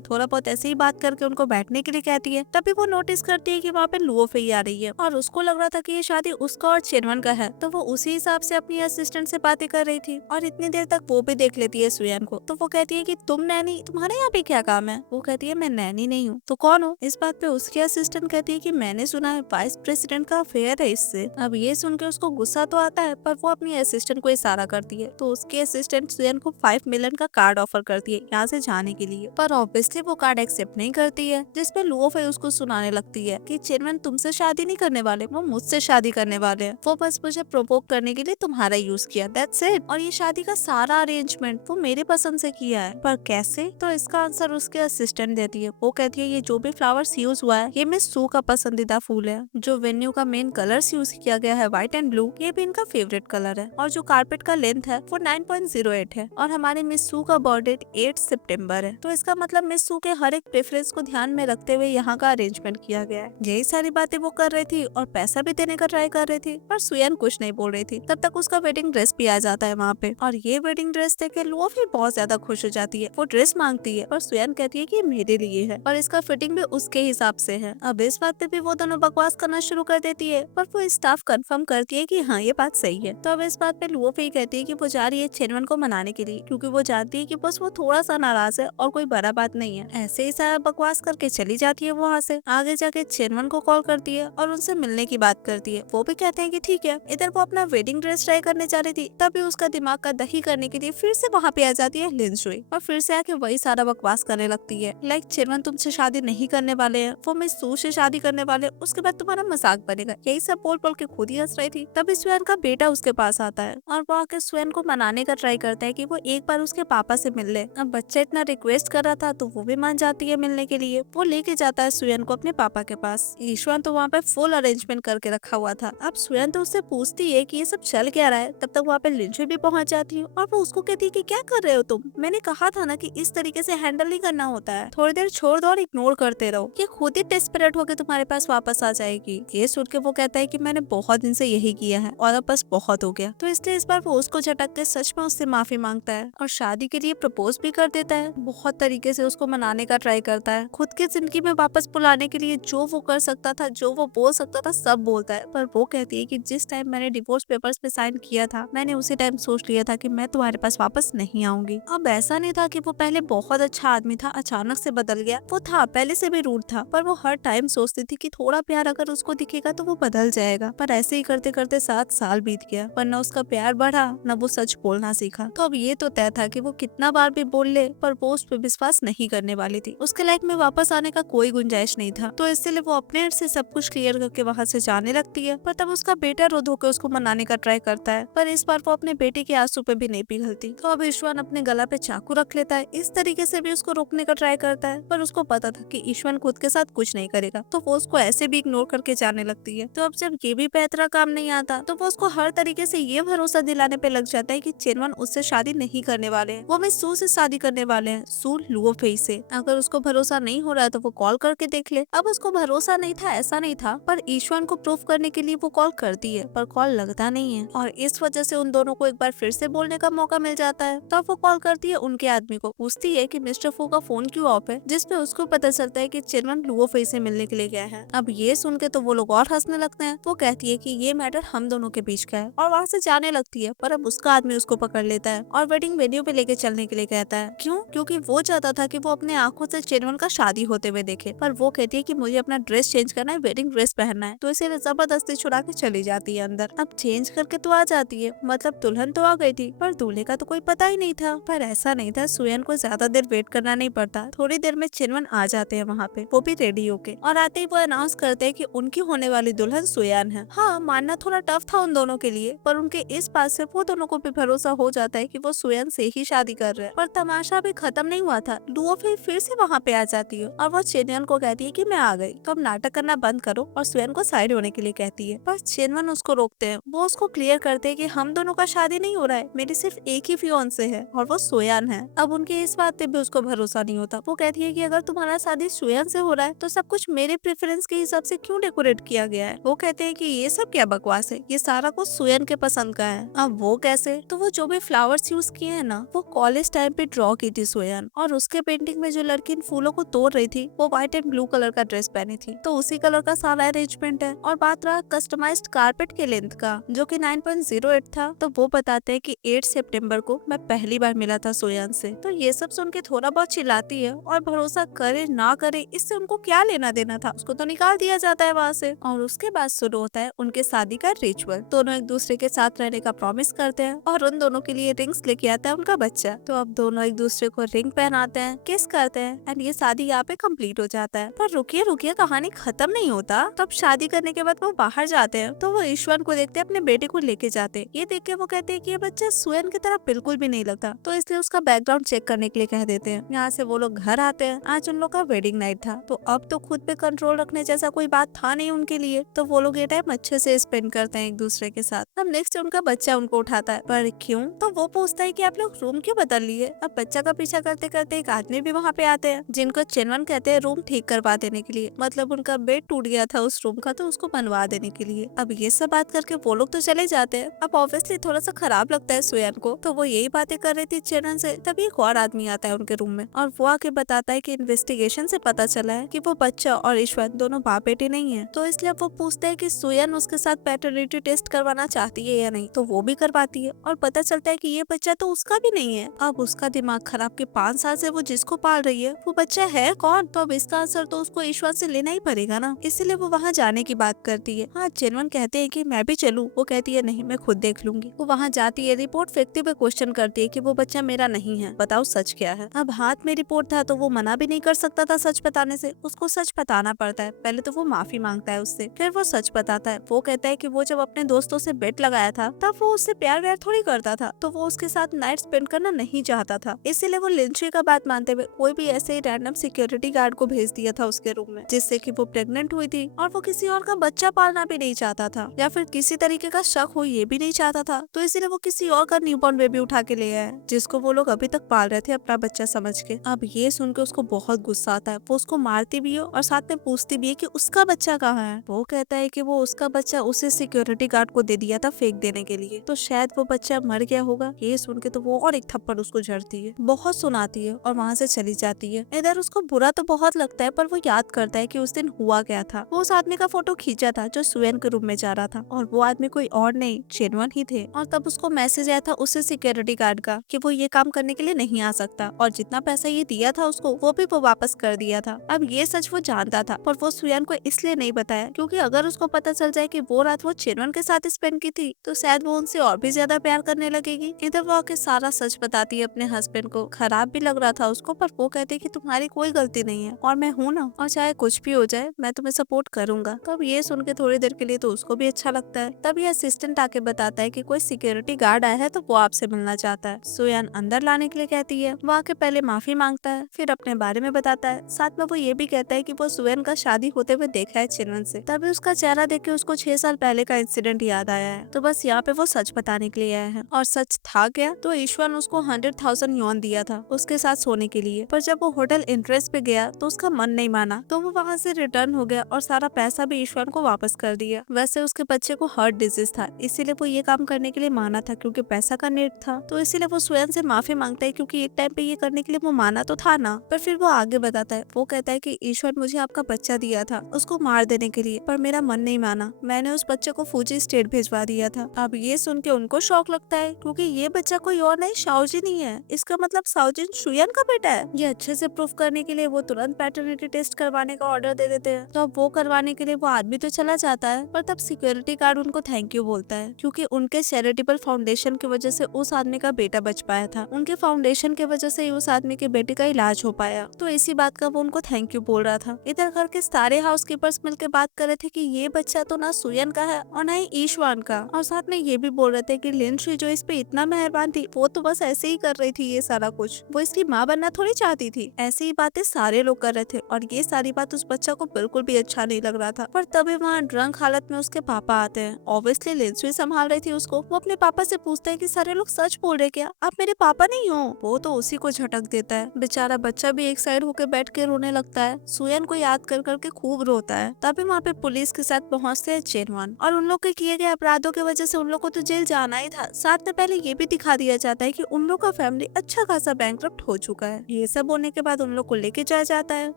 थोड़ा बहुत ऐसे ही बात करके उनको बैठने के लिए कहती है। तभी वो नोटिस करती है कि वहाँ पे लुओ फेई आ रही है और उसको लग रहा था कि ये शादी उसका और चेनवन का है, तो वो उसी हिसाब से अपनी असिस्टेंट से बातें कर रही थी। और इतनी देर तक वो भी देख लेती है सुयन को। तो वो कहती है कि तुम नैनी, तुम्हारे यहाँ पे क्या काम है? वो कहती है मैं नैनी नहीं हूँ। तो कौन हो? इस बात पे उसकी असिस्टेंट कहती है कि मैंने सुना है वाइस प्रेसिडेंट का अफेयर है इससे। अब ये सुन के उसको गुस्सा तो आता है, पर वो अपनी असिस्टेंट को इशारा करती है। तो उसकी असिस्टेंट सुयन को 5 मिलियन का कार्ड ऑफर करती है यहाँ से जाने के लिए, पर ऑब्वियसली वो कार्ड एक्सेप्ट नहीं करती है, जिसपे लुओ फेई उसको सुनाने लगती है कि चेनवन तुमसे शादी नहीं करने वाले, वो मुझसे शादी करने वाले हैं। वो बस मुझे प्रोवोक करने के लिए तुम्हारा यूज किया, दैट्स इट। और ये शादी का सारा अरेंजमेंट वो मेरे पसंद से किया है। पर कैसे? तो इसका आंसर उसके असिस्टेंट देती है। वो कहती है ये जो भी फ्लावर्स यूज हुआ है ये मिस सू का पसंदीदा फूल है। जो वेन्यू का मेन कलर्स यूज किया गया है व्हाइट एंड ब्लू, ये भी इनका फेवरेट कलर है। और जो कारपेट का लेंथ है वो 9.08 है। और हमारी मिस सू का बर्थडे 8 सितंबर है। तो इसका मतलब मिस सू के हर एक प्रेफरेंस को ध्यान में रखते हुए यहाँ का अरेंजमेंट किया गया है। यही सारी बातें वो कर रही थी और पैसा भी देने का ट्राई कर रही थी, पर सुयन कुछ नहीं बोल रही थी। तब तक उसका वेडिंग ड्रेस भी आ जाता है वहाँ पे, और ये वेडिंग ड्रेस देख के लुओ भी बहुत ज्यादा खुश हो जाती है। वो ड्रेस मांगती है पर सुयन कहती है कि ये मेरे लिए है और इसका फिटिंग भी उसके हिसाब से है। अब इस बात पे भी वो दोनों बकवास करना शुरू कर देती है, पर वो स्टाफ कंफर्म करती है कि हाँ ये बात सही है। तो अब इस बात पे लुओ भी कहती है कि वो जा रही है चेनवन को मनाने के लिए, क्योंकि वो जानती है कि बस वो थोड़ा सा नाराज है और कोई बड़ा बात नहीं है। ऐसे ही सारा बकवास करके चली जाती है वहाँ से। आगे जाके चेनवन को कॉल करती है और उनसे मिलने की बात करती है। वो भी कहते हैं कि ठीक है। इधर वो अपना वेडिंग ड्रेस ट्राई करने जा रही थी, तभी उसका दिमाग का दही करने के लिए फिर से वहाँ पे आ जाती है लिन शुई और फिर से आके वही सारा बकवास करने लगती है। लाइक चेनवन तुमसे शादी नहीं करने वाले हैं, वो मिस सू से शादी करने वाले, उसके बाद तुम्हारा मजाक बनेगा। यही सब बोल बोल के खुद ही हंस रही थी। तभी स्वयं का बेटा उसके पास आता है और वो आके स्वयं को मनाने का ट्राई करता है कि वो एक बार उसके पापा से मिल ले। अब बच्चा इतना रिक्वेस्ट कर रहा था तो वो भी मान जाती है मिलने के लिए। वो लेके जाता है सुयन को अपने पापा के पास। ईश्वन तो वहाँ पे फुल अरेंजमेंट करके रखा हुआ था। अब सुयन तो उससे पूछती है कि ये सब चल क्या रहा है। तब तक वहाँ पे लिंचुई भी पहुँच जाती है और वो उसको कहती है कि क्या कर रहे हो तुम? मैंने कहा था ना कि इस तरीके से हैंडल नहीं करना होता है, थोड़ी देर छोड़ दो और इग्नोर करते रहो, ये खुद ही डेस्परेट होकर तुम्हारे पास वापस आ जाएगी। ये सुन के वो कहता है कि मैंने बहुत दिन से यही किया है और अब बस बहुत हो गया। तो इसलिए इस बार वो उसको झटक के सच में उससे माफी मांगता है और शादी के लिए प्रपोज भी कर देता है। बहुत तरीके से उसको मनाने का ट्राई करता है, खुद की जिंदगी में वापस बुलाने के लिए जो वो कर सकता था, जो वो बोल सकता था, सब बोलता है। पर वो कहती है कि जिस टाइम मैंने डिवोर्स पेपर्स पे साइन किया था, मैंने उसी टाइम सोच लिया था कि मैं तुम्हारे पास वापस नहीं आऊंगी। अब ऐसा नहीं था कि वो पहले बहुत अच्छा आदमी था अचानक से बदल गया, वो था पहले से भी रूड था, पर वो हर टाइम सोचती थी कि थोड़ा प्यार अगर उसको दिखेगा तो वो बदल जाएगा। पर ऐसे ही करते करते 7 साल बीत गया, पर न उसका प्यार बढ़ा न वो सच बोलना सीखा। तो अब ये तो तय था कि वो कितना बार भी बोल ले, पर वो उस पर विश्वास नहीं करने वाली थी। उसके लाइफ में वापस आने का कोई गुंजाइश नहीं था। तो इसलिए वो अपने एंड से सब कुछ क्लियर करके वहाँ से जाने लगती है। पर तब उसका बेटा रो धो के उसको मनाने का ट्राई करता है, पर इस बार वो अपने बेटे के आंसू पे भी नहीं पिघलती। तो अब ईश्वन अपने गला पे चाकू रख लेता है, इस तरीके से भी उसको रोकने का ट्राई करता है, पर उसको पता था कि ईश्वन खुद के साथ कुछ नहीं करेगा, तो वो उसको ऐसे भी इग्नोर करके जाने लगती है। तो अब जब ये भी बेहतरा काम नहीं आता, तो वो उसको हर तरीके से ये भरोसा दिलाने पे लग जाता है कि चेनवन उससे शादी नहीं करने वाले हैं, वो मिस सू से शादी करने वाले हैं, सू लुओ फेई से। अगर उसको भरोसा नहीं हो रहा है तो वो कॉल करके देख ले। अब उसको भरोसा नहीं था ऐसा नहीं था, पर ईश्वन को प्रूफ करने के लिए वो कॉल करती है, पर कॉल लगता नहीं है और इस वजह से उन दोनों को एक बार फिर से बोलने का मौका मिल जाता है। तब वो कॉल करती है उनके आदमी को, पूछती है कि मिस्टर फू का फोन क्यों ऑफ है, जिसपे उसको पता चलता है कि चेनवन लुओ फेई से मिलने के लिए गया है। अब ये सुन के तो वो लोग और हंसने लगते हैं। वो कहती है कि ये मैटर हम दोनों के बीच का है और वहाँ से जाने लगती है, पर अब उसका आदमी उसको पकड़ लेता है और वेडिंग वेन्यू पे लेके चलने के लिए कहता है। क्यों? क्योंकि वो चाहता था कि वो अपने आंखों से चेनवन का शादी होते हुए देखे, पर वो कहती है कि मुझे अपना ड्रेस चेंज करना है, वेडिंग ड्रेस पहनना है। तो इसे जबरदस्ती छुड़ा के चली जाती है अंदर। अब चेंज करके तो आ जाती है, मतलब दुल्हन तो आ गई थी, पर दूल्हे का तो कोई पता ही नहीं था। पर ऐसा नहीं था, सुयन को ज्यादा देर वेट करना नहीं पड़ता, थोड़ी देर में चेनवन आ जाते हैं वहाँ पे, वो भी रेडी होके, और आते ही वो अनाउंस करते हैं कि उनकी होने वाली दुल्हन सुयान है। हाँ, मानना थोड़ा टफ था उन दोनों के लिए, पर उनके इस बात से वो दोनों को भी भरोसा हो जाता है कि वो सुयन से ही शादी कर रहे हैं। पर तमाशा भी खत्म नहीं हुआ था, लुओ फिर से वहाँ पे आ जाती है और वो चेनवन को कहती है कि मैं आ गई, तो अब नाटक करना बंद करो, और सुयन को साइड होने के लिए कहती है। पर चेनवन उसको रोकते हैं। वो उसको क्लियर करते हैं कि हम दोनों का शादी नहीं हो रहा है, मेरी सिर्फ एक ही फियोंसे है और वो सुयान है। अब उनके इस बात पे भी उसको भरोसा नहीं होता। वो कहती है कि अगर तुम्हारा शादी सुयन से हो रहा है तो सब कुछ मेरे प्रेफरेंस के हिसाब से क्यों डेकोरेट किया गया है। वो कहते हैं कि ये सब क्या बकवास है, ये सारा कुछ सुयन के पसंद का है। अब वो कैसे? तो वो जो भी फ्लावर्स यूज किए हैं ना, वो कॉलेज टाइम पे ड्रॉ की थी सुयन, और उसके पेंटिंग में जो लड़की इन फूलों को तोड़ रही थी वो व्हाइट एंड ब्लू कलर का ड्रेस पहनी थी, तो उसी कलर का सारा अरेंजमेंट है। और बात रहा कस्टमाइज्ड कारपेट के लेंथ का, जो कि 9.08 था, तो वो बताते हैं कि 8 सितंबर को मैं पहली बार मिला था सुयन से। तो ये सब सुन के थोड़ा बहुत चिल्लाती है, और भरोसा करे ना करे इससे उनको क्या लेना देना था, उसको तो निकाल दिया जाता है वहाँ से। और उसके बाद शुरू होता है उनके शादी का रिचुअल। दोनों एक दूसरे के साथ रहने का प्रॉमिस करते हैं, और उन दोनों के लिए रिंग्स लेके आता है उनका बच्चा। तो अब दोनों एक दूसरे को रिंग पहनाते हैं, किस करते हैं, एंड ये शादी यहाँ पे कंप्लीट हो जाता है। पर रुकिए रुकिए, कहानी खत्म नहीं होता। तब शादी करने के बाद वो बाहर जाते हैं, तो वो ईश्वर को देखते हैं, अपने बेटे को लेके जाते हैं। ये देख के वो कहते हैं कि ये बच्चा सुयन की तरह बिल्कुल भी नहीं लगता, तो इसलिए उसका बैकग्राउंड चेक करने के लिए कह देते हैं। यहाँ से वो लोग घर आते हैं। आज उन लोग का वेडिंग नाइट था, तो अब तो खुद पे कंट्रोल रखने जैसा कोई बात था नहीं उनके लिए, तो वो लोग ये टाइम अच्छे से स्पेंड करते हैं एक दूसरे के साथ। अब नेक्स्ट उनका बच्चा उनको उठाता है, पर क्यों? तो वो पूछता है कि आप लोग रूम क्यों बदल लिए? अब बच्चा का पीछा करते करते एक आदमी भी वहाँ पे आते हैं, जिनको चेनवन कहते हैं, रूम ठीक करवा देने के लिए। मतलब उनका बेड टूट गया था उस रूम का, तो उसको बनवा देने के लिए। अब ये सब बात करके वो लोग तो चले जाते हैं। अब ऑब्वियसली थोड़ा सा खराब लगता है सुयन को, तो वो यही बातें कर रही थी चेनवन से, तभी एक और आदमी आता है उनके रूम में, और वो आके बताता है कि इन्वेस्टिगेशन से पता चला है कि वो बच्चा और ईश्वर दोनों बाप बेटे नहीं है। तो इसलिए वो पूछते हैं कि सुयन उसके साथ पैटर्निटी टेस्ट करवाना चाहती है या नहीं, तो वो भी करवाती है, और पता चलता है कि ये बच्चा तो उसका भी नहीं है। अब उसका दिमाग खराब के 5 साल से वो जिसको पाल रही है वो बच्चा है कौन? तो अब इसका असर तो उसको ईश्वर से लेना ही पड़ेगा ना, इसीलिए वो वहाँ जाने की बात करती है। हाँ, चेनवन कहते हैं कि मैं भी चलूं, वो कहती है नहीं, मैं खुद देख लूंगी। वो वहाँ जाती है, रिपोर्ट फेंकते हुए क्वेश्चन करती है कि वो बच्चा मेरा नहीं है, बताओ सच क्या है। अब हाथ में रिपोर्ट था, तो वो मना भी नहीं कर सकता था सच बताने से, उसको सच बताना पड़ता है। पहले तो वो माफी मांगता है उससे, फिर वो सच बताता है। वो कहता है कि वो जब अपने दोस्तों से बेट लगाया था, तब वो उससे प्यार व्यार थोड़ी करता था, तो वो उसके साथ नाइट स्पेंड करना नहीं चाहता था, इसीलिए वो लिंची का बात मानते हुए कोई भी ऐसे ही रैंडम सिक्योरिटी गार्ड को भेज दिया था उसके रूम में, जिससे कि वो प्रेग्नेंट हुई थी, और वो किसी और का बच्चा पालना भी नहीं चाहता था, या फिर किसी तरीके का शक हो ये भी नहीं चाहता था, तो इसीलिए वो किसी और का न्यूबॉर्न बेबी उठा के ले आया, जिसको वो लोग अभी तक पाल रहे थे अपना बच्चा समझ के। अब ये सुन के उसको बहुत गुस्सा आता है, वो उसको मारती भी है और साथ में पूछती भी है कि उसका बच्चा कहाँ है। वो कहता है कि वो उसका बच्चा उसे सिक्योरिटी गार्ड को दे दिया था फेंक देने के लिए, तो शायद वो बच्चा मर गया होगा। ये सुन के तो वो और एक थप्पड़ उसको जड़ती है, बहुत सुनाती है, और वहाँ से चली जाती है। इधर उसको बुरा तो बहुत लगता है, पर वो याद करता है कि उस दिन हुआ क्या था। वो उस आदमी का फोटो खींचा था जो सुयन के रूम में जा रहा था, और वो आदमी कोई और नहीं, चेनवन ही थे। और तब उसको मैसेज आया था उससे सिक्योरिटी गार्ड का कि वो ये काम करने के लिए नहीं आ सकता, और जितना पैसा ये दिया था उसको वो भी वो वापस कर दिया था। अब ये सच वो जानता था, पर वो सुयन को इसलिए नहीं बताया क्योंकि अगर उसको पता चल जाए कि वो रात वो चेनवन के साथ स्पेंड की थी, तो शायद वो उनसे और भी ज्यादा प्यार करने लगेगी। इधर वो आके सारा सच बताती है अपने हस्बैंड को। खराब भी लग रहा था उसको, पर वो कहते कि तुम्हारी कोई गलती नहीं है, और मैं हूँ ना, और चाहे कुछ भी हो जाए मैं तुम्हें सपोर्ट करूंगा। तो अब ये सुन के थोड़ी देर के लिए तो उसको भी अच्छा लगता है। तब ये असिस्टेंट आके बताता है कि कोई सिक्योरिटी गार्ड आया है, तो वो आपसे मिलना चाहता है। सुयन अंदर लाने के लिए कहती है। वो आके पहले माफी मांगता है, फिर अपने बारे में बताता है। साथ में वो ये भी कहता है कि वो सुयन का शादी होते हुए देखा है चेनवन से। तभी उसका चेहरा देख के उसको 6 साल पहले का इंसिडेंट याद आया है। तो बस यहाँ पे वो सच बताने के लिए आया है। और सच था क्या? तो ईश्वर ने उसको 100,000 यौन दिया था उसके साथ सोने के लिए, पर जब वो होटल इंटरेस्ट पे गया तो उसका मन नहीं माना, तो वो वहाँ से रिटर्न हो गया और सारा पैसा भी ईश्वर को वापस कर दिया। वैसे उसके बच्चे को हार्ट डिजीज था, इसीलिए वो ये काम करने के लिए माना था क्योंकि पैसा का नीड था। तो इसीलिए वो स्वयं से माफी मांगता है क्योंकि एक टाइम पे ये करने के लिए वो माना तो था ना। पर फिर वो आगे बताता है। वो कहता है कि ईश्वर मुझे आपका बच्चा दिया था उसको मार देने के लिए, पर मेरा मन नहीं माना, मैंने उस बच्चे को फूजी स्टेट भिजवा दिया था। अब ये सुन के उनको शौक लगता है क्योंकि ये बच्चा कोई और नहीं, शाओजिन ही है। इसका मतलब शाओजिन सुयन का बेटा है। ये अच्छे से प्रूफ करने के लिए वो तुरंत पैटर्निटी टेस्ट करवाने का ऑर्डर दे देते हैं। तो अब वो करवाने के लिए वो आदमी तो चला जाता है, पर तब सिक्योरिटी गार्ड उनको थैंक यू बोलता है क्योंकि उनके चैरिटेबल फाउंडेशन की वजह से उस आदमी का बेटा बच पाया था। उनके फाउंडेशन की वजह से ही उस आदमी के बेटे का इलाज हो पाया। तो इसी बात का वो उनको थैंक यू बोल रहा था। इधर करके सारे हाउसकीपर्स मिलकर बात कर रहे थे कि ये बच्चा तो ना सुयन का है और ना ही ईशवान का, और साथ में ये भी बोल रहे थे कि लिंशी जो इस पे इतना मेहरबान थी वो तो बस ऐसे ही कर रही थी ये सारा कुछ, वो इसकी माँ बनना थोड़ी चाहती थी। ऐसी ही बातें सारे लोग कर रहे थे और ये सारी बात उस बच्चा को बिल्कुल भी अच्छा नहीं लग रहा था। पर तभी वहाँ ड्रंक हालत में उसके पापा आते हैं। ऑब्वियसली लिंशी संभाल रही थी उसको। वो अपने पापा से पूछते हैं कि सारे लोग सच बोल रहे क्या, आप मेरे पापा नहीं हो। वो तो उसी को झटक देता है। बेचारा बच्चा भी एक साइड होकर बैठ के रोने लगता है। सुयन को याद कर करके खूब रोता है। तभी वहाँ पे पुलिस के साथ पहुँचते हैं चेनवन, और उन लोग के किए गए अपराधों की वजह से उन लोग को तो जेल जाना ही था। साथ में पहले ये भी दिखा दिया जाता है कि उन लोग का फैमिली अच्छा खासा बैंकरप्ट हो चुका है। ये सब होने के बाद उन लोग को लेके जाया जाता है।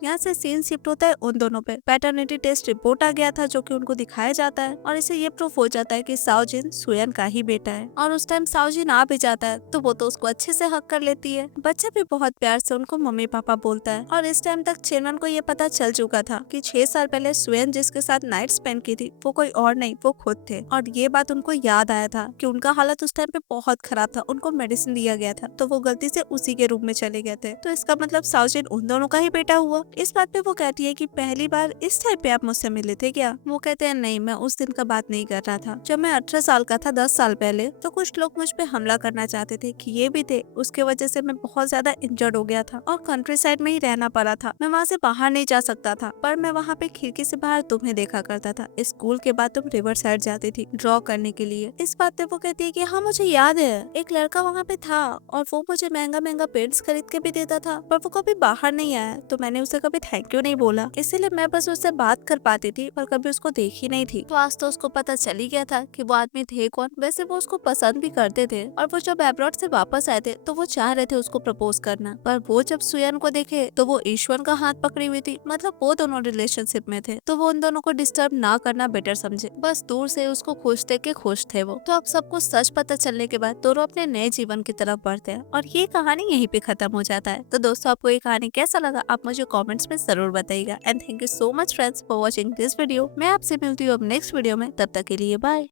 यहाँ से सीन शिफ्ट होता है उन दोनों पे। पैटर्निटी टेस्ट रिपोर्ट आ गया था जो कि उनको दिखाया जाता है और इसे ये प्रूफ हो जाता है कि साओजिन सुयन का ही बेटा है। और उस टाइम साओजिन आ भी जाता है तो वो तो उसको अच्छे से हक कर लेती है। बच्चा भी बहुत प्यार से उनको मम्मी पापा बोलता है। और इस टाइम तक चेनवन को ये पता चल चुका था कि 6 साल पहले सुयन जिसके साथ नाइट स्पेंड की थी वो कोई और नहीं, वो खुद थे। और ये बात उनको याद आया था कि उनका हालत उस टाइम पे बहुत खराब था, उनको मेडिसिन दिया गया था तो वो गलती से उसी के रूम में चले गए थे। तो इसका मतलब साओजिन उन दोनों का ही बेटा हुआ। इस बात पे वो कहती है कि पहली बार इस टाइम पे आप मुझसे मिले थे क्या? वो कहते हैं नहीं, मैं उस दिन का बात नहीं कर रहा था। जब मैं 18 साल का था, 10 साल पहले, तो कुछ लोग मुझ पे हमला करना चाहते थे कि ये भी थे। उसके वजह से मैं बहुत ज्यादा इंजर्ड हो गया था और कंट्री साइड में ही रहना पड़ा था। मैं वहाँ से बाहर नहीं जा सकता था, पर मैं वहाँ पे खिड़की से बाहर तुम्हें देखा करता था। स्कूल के बाद तुम रिवर साइड जाती थी ड्रॉ करने के लिए। इस बात पे वो कहती है कि हाँ मुझे याद है, एक लड़का वहाँ पे था और वो मुझे महंगा महंगा पेंट्स खरीद के भी देता था, पर वो कभी बाहर नहीं आया तो मैंने उसे कभी थैंक यू नहीं बोला। इसीलिए मैं बस उससे बात कर पाती थी पर कभी उसको देखी नहीं थी। तो आज तो उसको पता चल ही गया था कि वो आदमी थे कौन। वैसे वो उसको पसंद भी करते थे और वो जब एब्रॉड से वापस आए थे तो वो चाह रहे थे उसको प्रपोज करना, पर वो जब सुयन को देखे तो वो ईश्वर का हाथ पकड़ी हुई थी। मतलब वो दोनों रिलेशनशिप में थे तो वो उन दोनों को डिस्टर्ब ना करना बेटर समझे। बस दूर से उसको खुश देख के खुश थे वो। तो अब सब कुछ सच पता चलने के बाद दोनों अपने नए जीवन की तरफ बढ़ते हैं और ये कहानी यहीं पे खत्म हो जाता है। तो दोस्तों आपको ये कहानी कैसा लगा आप मुझे कमेंट्स में जरूर बताइएगा। And thank you so much friends for watching this video. मैं आपसे मिलती हूँ अब नेक्स्ट वीडियो में, तब तक के लिए बाय।